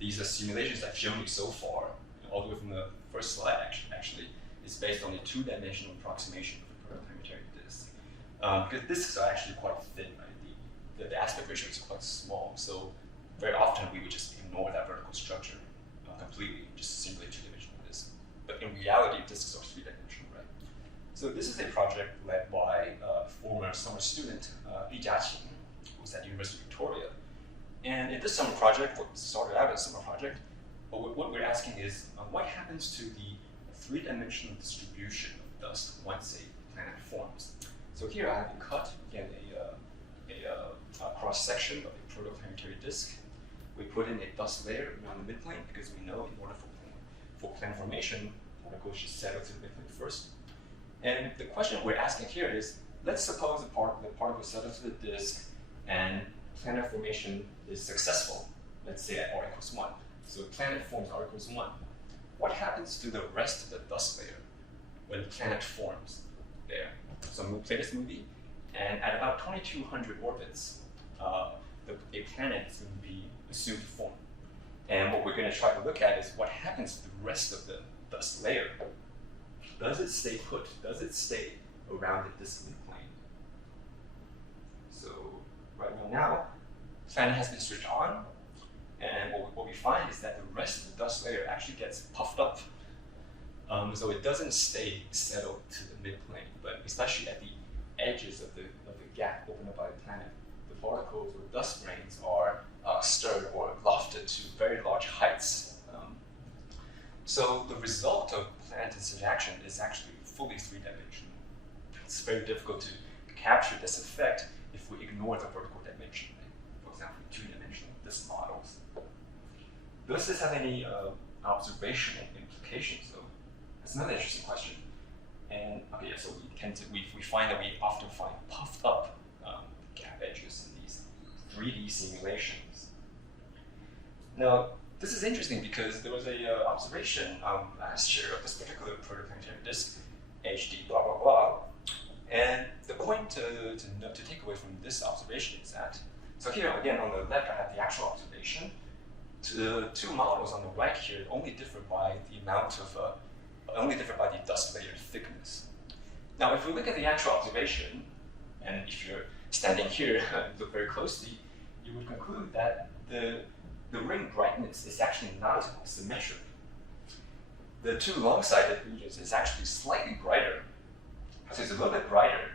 these are simulations I've shown you so far, all the way from the first slide actually, is based on a 2-dimensional approximation of a protoplanetary disk. Because disks are actually quite thin, right? The aspect ratio is quite small, so very often we would just ignore that vertical structure completely, just simulate 2-dimensional disks. But in reality, disks are 3-dimensional, right? So this is a project led by former summer student Li Jiaqing, who's at University of Victoria. And in this summer project, what started out as a summer project, what we're asking is, what happens to the 3-dimensional distribution of dust once a planet forms? So here I have cut, again, a cross-section of a protoplanetary disk. We put in a dust layer around the midplane because we know in order for planet formation, particles should settle to the midplane first. And the question we're asking here is, let's suppose the particle settles to the disk and planet formation is successful, let's say at r equals 1. So planet forms r equals 1. What happens to the rest of the dust layer when planet forms there? So we play this movie, and at about 2200 orbits, a planet is going to be assumed to form. And what we're going to try to look at is what happens to the rest of the dust layer. Does it stay put? Does it stay around the disk midplane? So right now, planet has been switched on, and what we find is that the rest of the dust layer actually gets puffed up. So it doesn't stay settled to the midplane, but especially at the edges of the gap opened up by the planet, the particles or dust grains are stirred or lofted to very large heights. So the result of planet's interaction is actually fully three-dimensional. It's very difficult to capture this effect if we ignore the vertical dimension, for example, two-dimensional disk models. Does this have any observational implications, though? That's another interesting question. And okay, so we find that we often find puffed up gap edges in these 3D simulations. Now, this is interesting because there was a observation last year of this particular protoplanetary disk, HD blah blah blah. And the point to take away from this observation is that, so here again on the left I have the actual observation. The two models on the right here only differ by the amount of only differ by the dust layer thickness. Now, if we look at the actual observation, and if you're standing here and look very closely, you would conclude that the ring brightness is actually not symmetric. The two long-sided regions is actually slightly brighter. So it's a little bit brighter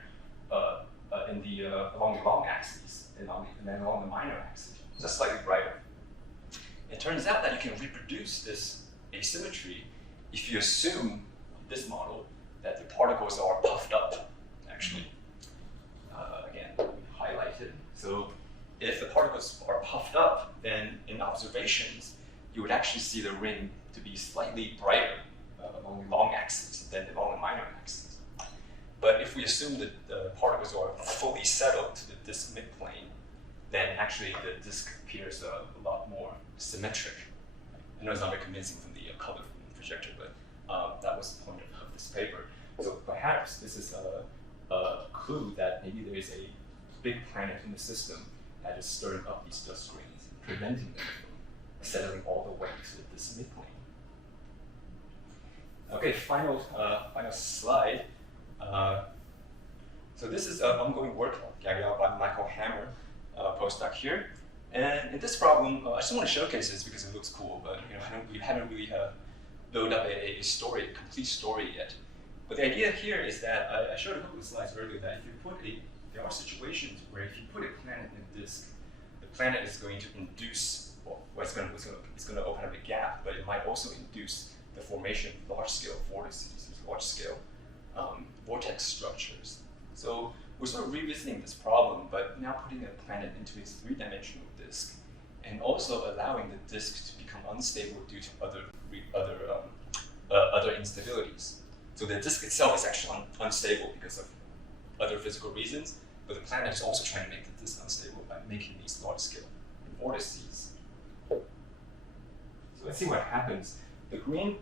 along the long axis and then along the minor axis. Just slightly brighter. It turns out that you can reproduce this asymmetry if you assume this model that the particles are puffed up, actually. Again, highlighted. So if the particles are puffed up, then in observations, you would actually see the ring to be slightly brighter along the long axis than along the minor axis. But if we assume that the particles are fully settled to the disk midplane, then actually the disk appears a lot more symmetric. I know it's not very convincing from the color projector, but that was the point of this paper. So perhaps this is a clue that maybe there is a big planet in the system that is stirring up these dust grains, preventing them from settling all the way to this midplane. Okay, final slide. So this is ongoing work carried out by Michael Hammer, postdoc here. And in this problem, I just want to showcase this because it looks cool, but we haven't really built up a complete story yet. But the idea here is that I showed a couple of slides earlier that if you there are situations where if you put a planet in a disk, the planet is going to induce, it's going to open up a gap, but it might also induce the formation of large-scale vortices, large-scale vortex structures. So we're sort of revisiting this problem, but now putting a planet into its three-dimensional disk, and also allowing the disk to become unstable due to other instabilities. So the disk itself is actually unstable because of other physical reasons, but the planet is also trying to make the disk unstable by making these large-scale vortices. So let's see what happens. The green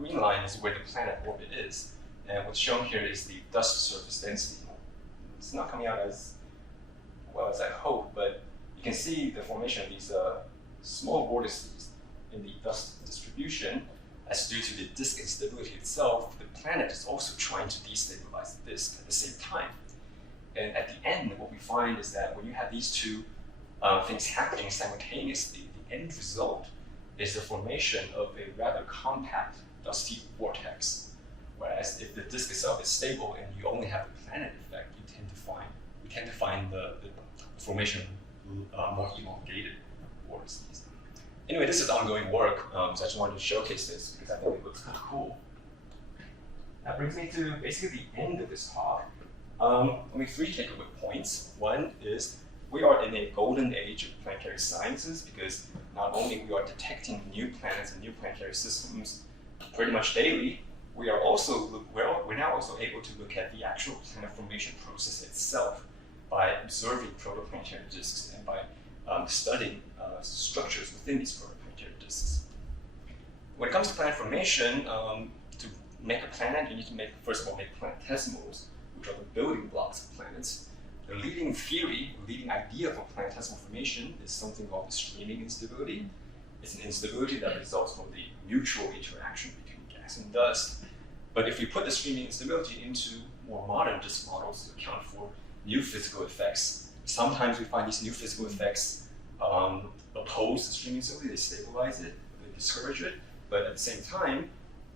line is where the planet orbit is, and what's shown here is the dust surface density. It's not coming out as well as I hope, but you can see the formation of these small vortices in the dust distribution. As due to the disk instability itself, the planet is also trying to destabilize the disk at the same time. And at the end, what we find is that when you have these two things happening simultaneously, the end result is the formation of a rather compact dusty vortex. Whereas if the disk itself is stable and you only have the planet effect, we tend to find the formation of more elongated vortices. Anyway, this is ongoing work, so I just wanted to showcase this because I think it looks kind of cool. That brings me to basically the end of this talk. Only three takeaway points. One is we are in a golden age of planetary sciences because not only we are detecting new planets and new planetary systems pretty much daily, we're now also able to look at the actual planet formation process itself by observing protoplanetary disks and by studying structures within these protoplanetary disks. When it comes to planet formation, to make a planet, you need to first of all make planetesimals, which are the building blocks of planets. The leading theory, the leading idea for planetesimal formation is something called the streaming instability. It's an instability that results from the mutual interaction between gas and dust. But if we put the streaming instability into more modern disk models to account for new physical effects, sometimes we find these new physical effects oppose the streaming instability, they stabilize it, they discourage it. But at the same time,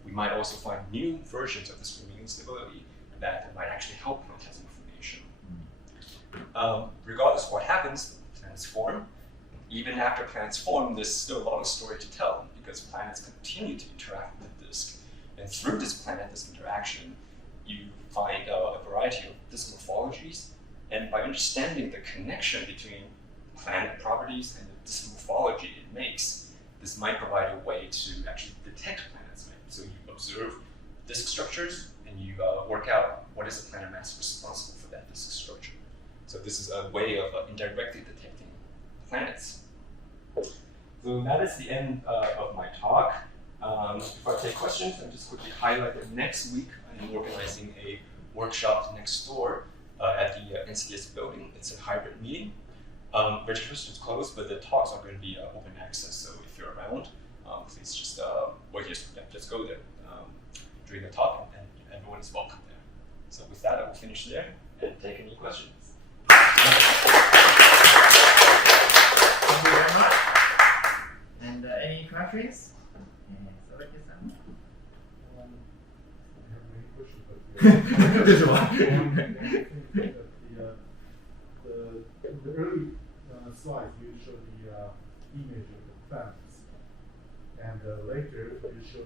we might also find new versions of the streaming instability that might actually help planetesimal formation. Regardless of what happens, planets form. Even after planets form, there's still a lot of story to tell because planets continue to interact with the disk. And through this planet-disk interaction, you find a variety of disk morphologies. And by understanding the connection between planet properties and the disk morphology it makes, this might provide a way to actually detect planets. Right? So you observe disk structures and you work out what is the planet mass responsible for that disk structure. So this is a way of indirectly detecting planets. So that is the end of my talk. Before I take questions, I'll just quickly highlight that next week I'm organizing a workshop next door at the NCS building. It's a hybrid meeting. Registration is closed, but the talks are going to be open access. So if you're around, please just just go there during the talk, and everyone is welcome there. So with that, I will finish there and take any questions. Thank you very much. And any questions? This one. The early slides you show the image of the planets, and later you show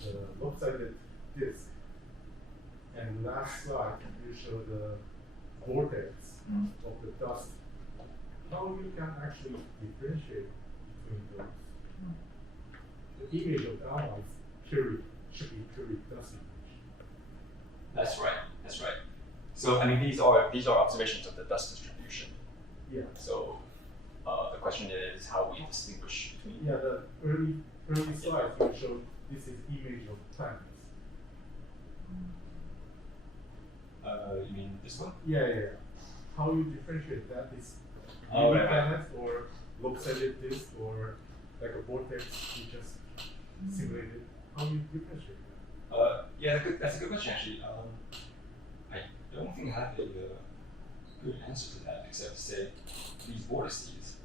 the lopsided disk, and last slide you show the vortex of the dust. How you can actually differentiate between those? The image of the outline should be purely dust image. That's right. That's right. So I mean, these are observations of the dust distribution. Yeah. So the question is how we distinguish between. Yeah, the early slides you showed this is image of planets. You mean this one? Yeah. How you differentiate that is Right. planets or lopsided disk or like a vortex you just simulated? How you differentiate that? Yeah, that's a good question actually. I don't think I have a good answer to that except to say these vortices,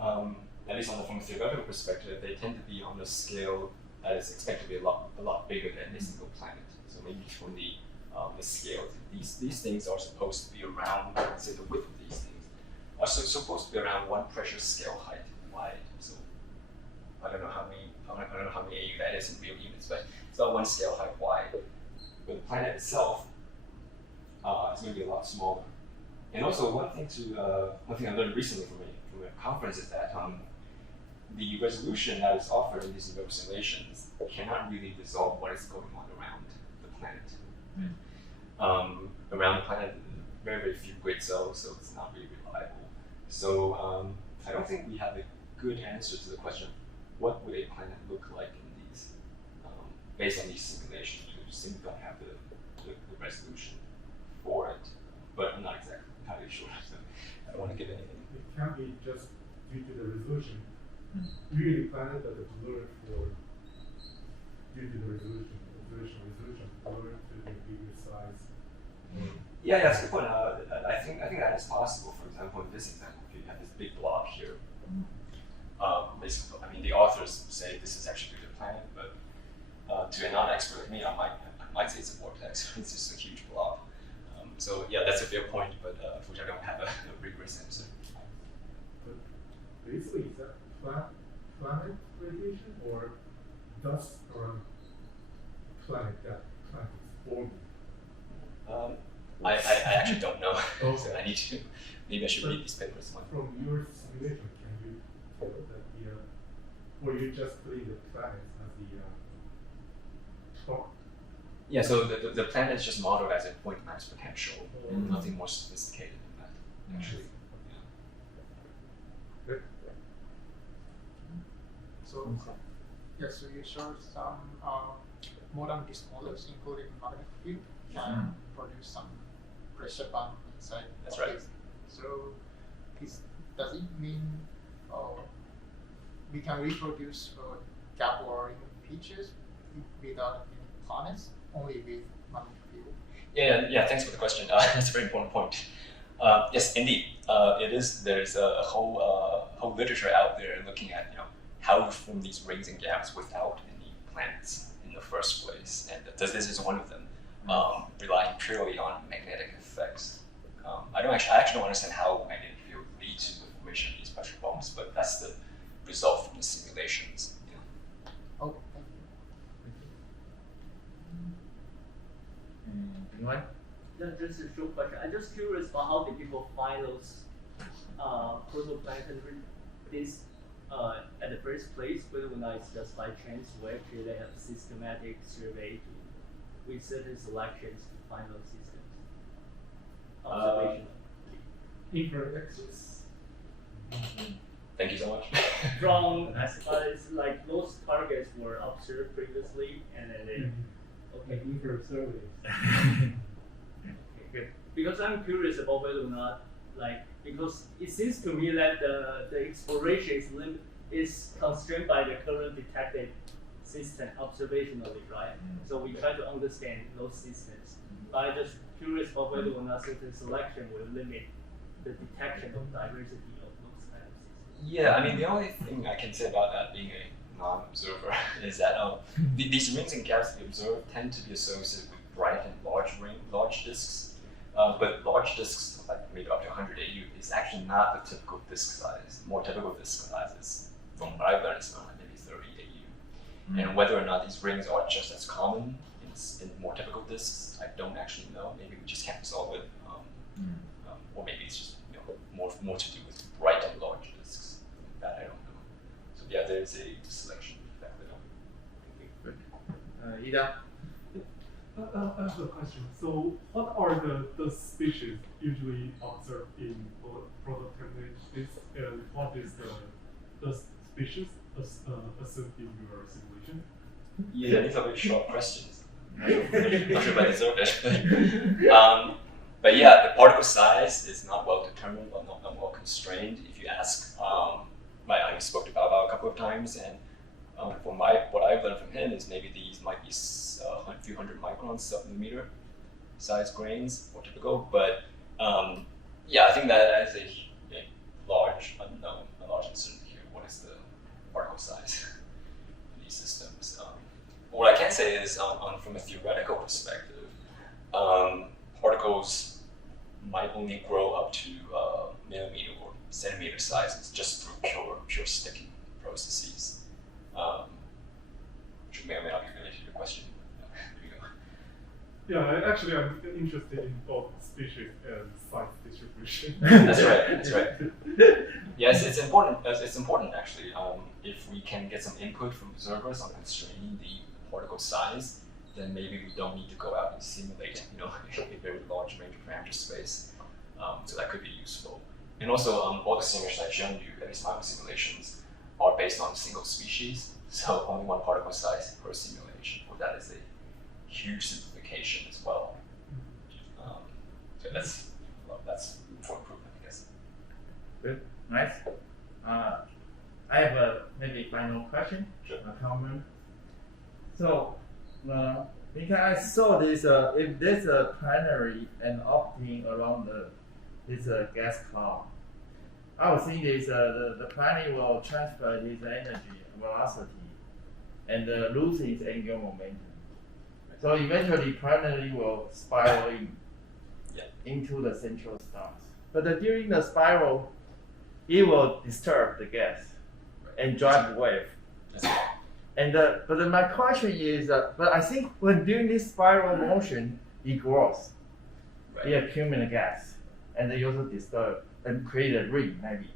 at least from a theoretical perspective, they tend to be on a scale that is expected to be a lot bigger than a single planet. So maybe from the scale, these things are supposed to be around, let's say the width of these things are supposed to be around 1 pressure scale height wide. So I don't know how many AU that is in real units, but it's about 1 scale height wide. But the planet itself is going to be a lot smaller. And also one thing I learned recently from a conference is that the resolution that is offered in these numerical simulations cannot really resolve what is going on around the planet. Around the planet, very, very few grid cells, so it's not really reliable. So I don't think we have a good answer to the question, what would a planet look like in these, based on these simulations? We just simply don't have the resolution for it, but I'm not entirely sure, so I don't want to give anything. It can't be just due to the resolution. Really planet that is blurred due to the resolution, blurred to the bigger size. Yeah, that's a good point. I think that is possible. For example, in this example, if you have this big block here, basically, I mean, the authors say this is actually due to the planet, but to a non-expert like me, I might say it's a vortex. It's just a huge blob. So yeah, that's a fair point, but unfortunately, I don't have a rigorous answer. But basically, is that planet radiation or dust around the planet that planet is forming? I actually don't know. Okay. So I need to maybe I should read these papers. From your simulation, can you tell that or you just play the planets as the top? Yeah, so the planet is just modeled as a point mass potential, and nothing more sophisticated than that, actually. Good. So, yes, so you showed some modern disk models, including magnetic field, and produce some pressure band inside. That's right. So, does it mean we can reproduce gap or pitches without any planets, only with magnetic field? Yeah, thanks for the question. That's a very important point. Yes, indeed, it is. There's a whole literature out there looking at how we form these rings and gaps without any planets in the first place, and this is one of them, relying purely on magnetic effects. I actually don't understand how magnetic field leads to the formation of these pressure bombs, but that's the result from the simulations. Oh, thank you. Anyone? Just a short question. I'm just curious about how did people find those protoplanetary disks at the first place, whether or not it's just by chance, or actually they have a systematic survey with certain selections to find those systems. Observational. Infra-axis. Thank you so much. From it's like those targets were observed previously, and then they Like infra surveys. Okay. Because I'm curious about whether or not, because it seems to me that the exploration is constrained by the current detected system observationally, right? So we try to understand those systems. But I'm just curious about whether or not certain selection will limit the detection of diversity of those kind of systems. Yeah, I mean, the only thing I can say about that being a non-observer is that these rings and gaps we observe tend to be associated with bright and large disks. But large disks, like maybe up to 100 AU, is actually not the typical disk size. More typical disk size is, from what I've learned, is around maybe 30 AU. And whether or not these rings are just as common in more typical disks, I don't actually know. Maybe we just can't resolve it, or maybe it's just more to do with bright and large disks. That I don't know. So yeah, there's a selection effect. Good. Ida? I have a question. So, what are the species usually observed in protoplanetary, and what is the species assumed in your simulation? Yeah, these are very short questions. Not sure if I deserve it. But yeah, the particle size is not well determined, or not well constrained. If you ask, I spoke to Bao a couple of times, and what I've learned from him is maybe these might be a few hundred microns, sub-millimeter size grains, more typical. But yeah, I think that is a large unknown, a large uncertainty here. What is the particle size in these systems? What I can say is, from a theoretical perspective, particles might only grow up to millimeter or centimeter sizes just through pure sticking processes. Which may or may not be related to your question. Yeah, actually, I'm interested in both species and size distribution. That's right. Yes, it's important. It's important actually. If we can get some input from observers on constraining the particle size, then maybe we don't need to go out and simulate, a very large range of parameter space. So that could be useful. And also, all the simulations I've shown you, at least my simulations, are based on a single species. So only one particle size per simulation. Well, that is a huge simplification as well. So that's for improvement, I guess. Good. Nice. I have a maybe final question. Sure. A comment. So, because I saw this, if there's a planetary and orbiting around this gas cloud, I was thinking this the planet will transfer this energy velocity and lose its angular momentum. So eventually, planetary will spiral into the central stars. But during the spiral, it will disturb the gas and drive the wave. And but my question is, but I think when during this spiral motion, it grows, it accumulates gas, and it also disturb and create a ring maybe.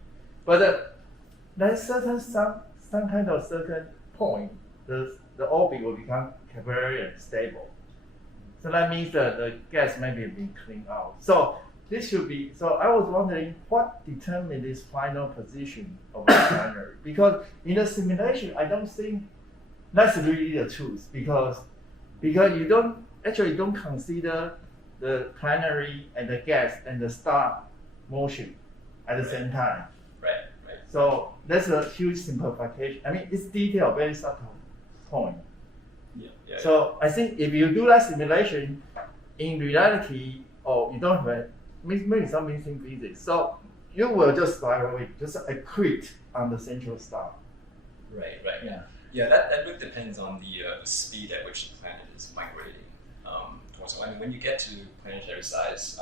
But there's some kind of certain point, the orbit will become very unstable. So that means the gas maybe being cleaned out. So this should be, so I was wondering what determines this final position of the planetary? Because in the simulation, I don't think that's really the truth because you don't consider the planetary and the gas and the star motion at the same time. Right. So that's a huge simplification. I mean, it's detailed, very subtle point. Yeah. So I think if you do that simulation, in reality, or you don't have maybe some missing physics, so you will just spiral it, just accrete on the central star. Right. Yeah. That really depends on the speed at which the planet is migrating. Also, when you get to planetary size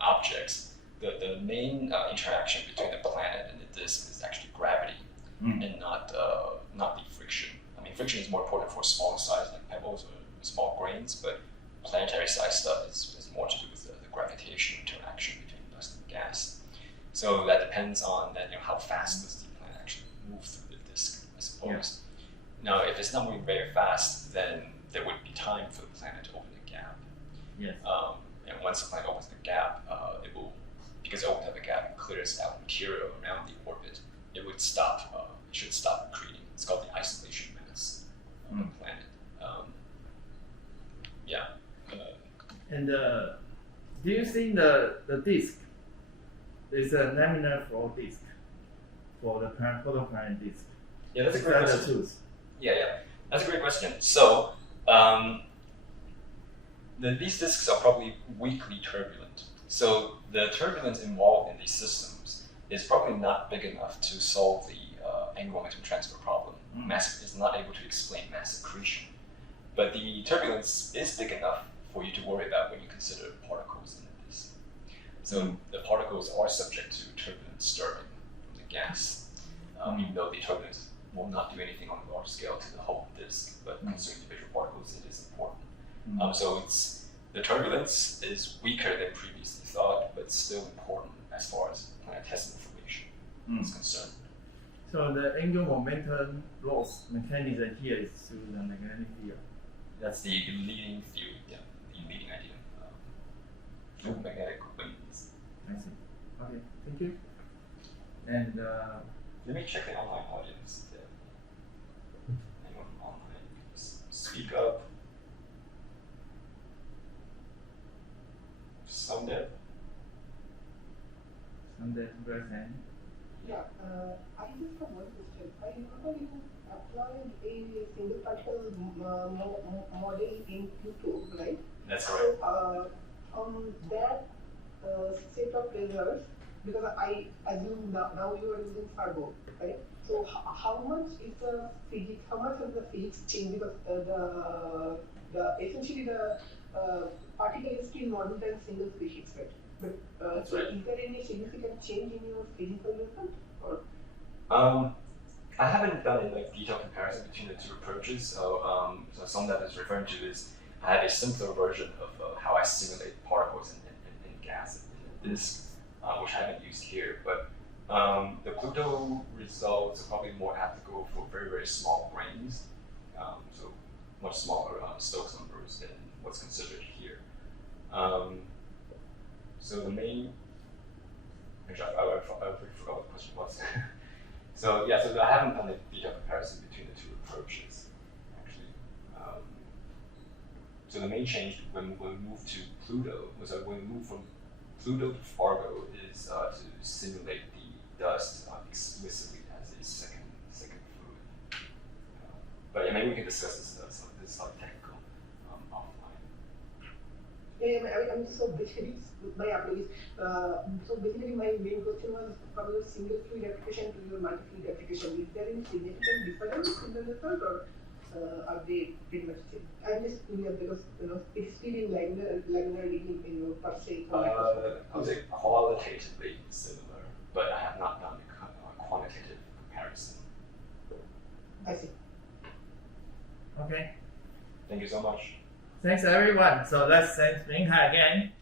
objects, the main interaction between the planet and the disk is actually gravity and not the friction. I mean, friction is more important for smaller size like pebbles or small grains, but planetary size stuff is more to do with the gravitational interaction between dust and gas. So that depends on how fast does the planet actually move through the disk, I suppose. Yeah. Now, if it's not moving very fast, then there would be time for the planet to open a gap. Yes. And once the planet opens the gap, it will, because it opens up a gap and clears out material around the orbit, it should stop accreting. It's called the isolation mass of the planet. And do you think the disk is a laminar flow disk for the protoplanet disk? Yeah, that's a great question. Truth? Yeah, that's a great question. So these disks are probably weakly turbulent. So the turbulence involved in these systems is probably not big enough to solve the angular momentum transfer problem. Mass is not able to explain mass accretion. But the turbulence is big enough for you to worry about when you consider particles in the disk. So the particles are subject to turbulence stirring from the gas, even though the turbulence will not do anything on a large scale to the whole disk, but concerning individual particles, it is important. So the turbulence is weaker than previously thought, but still important as far as planetesimal formation is concerned. So the angular momentum loss mechanism here is through the magnetic field. That's the leading theory, the leading idea. Through magnetic waves. I see. Okay, thank you. And let me check the online audience. Anyone online, speak up. Someday, raise hand. Yeah, I just have one question. I remember you applied a single particle model in Pluto, right? That's correct. So, from that set of results, because I assume now you are using Fargo, right? So how much is the physics? How much is the physics change? Because essentially the particle is still model than single species, right? But so right. Is there any significant change in your physical result? Or? I haven't done a detailed comparison between the two approaches. So some that is referring to is I have a simpler version of how I simulate particles in gas in the disk, which I haven't used here. But the Pluto results are probably more apt to go for very, very small grains, so much smaller Stokes numbers than what's considered here. So the main, actually, I forgot what the question was. So I haven't done a detailed comparison between the two approaches, actually. So the main change when we move to Pluto was that when we move from Pluto to Fargo is to simulate the dust explicitly as a second fluid. But yeah, maybe we can discuss this technical offline. Yeah, I'm so basically my approach. So basically, my main question was from your single fluid application to your multi-fluid application. Is there any significant difference in the result, or are they pretty much same? I'm just curious because it's still in laminar in per se. I would say qualitatively similar, but I have not done a quantitative comparison. I see. Okay. Thank you so much. Thanks everyone. So let's thank Mingkai again.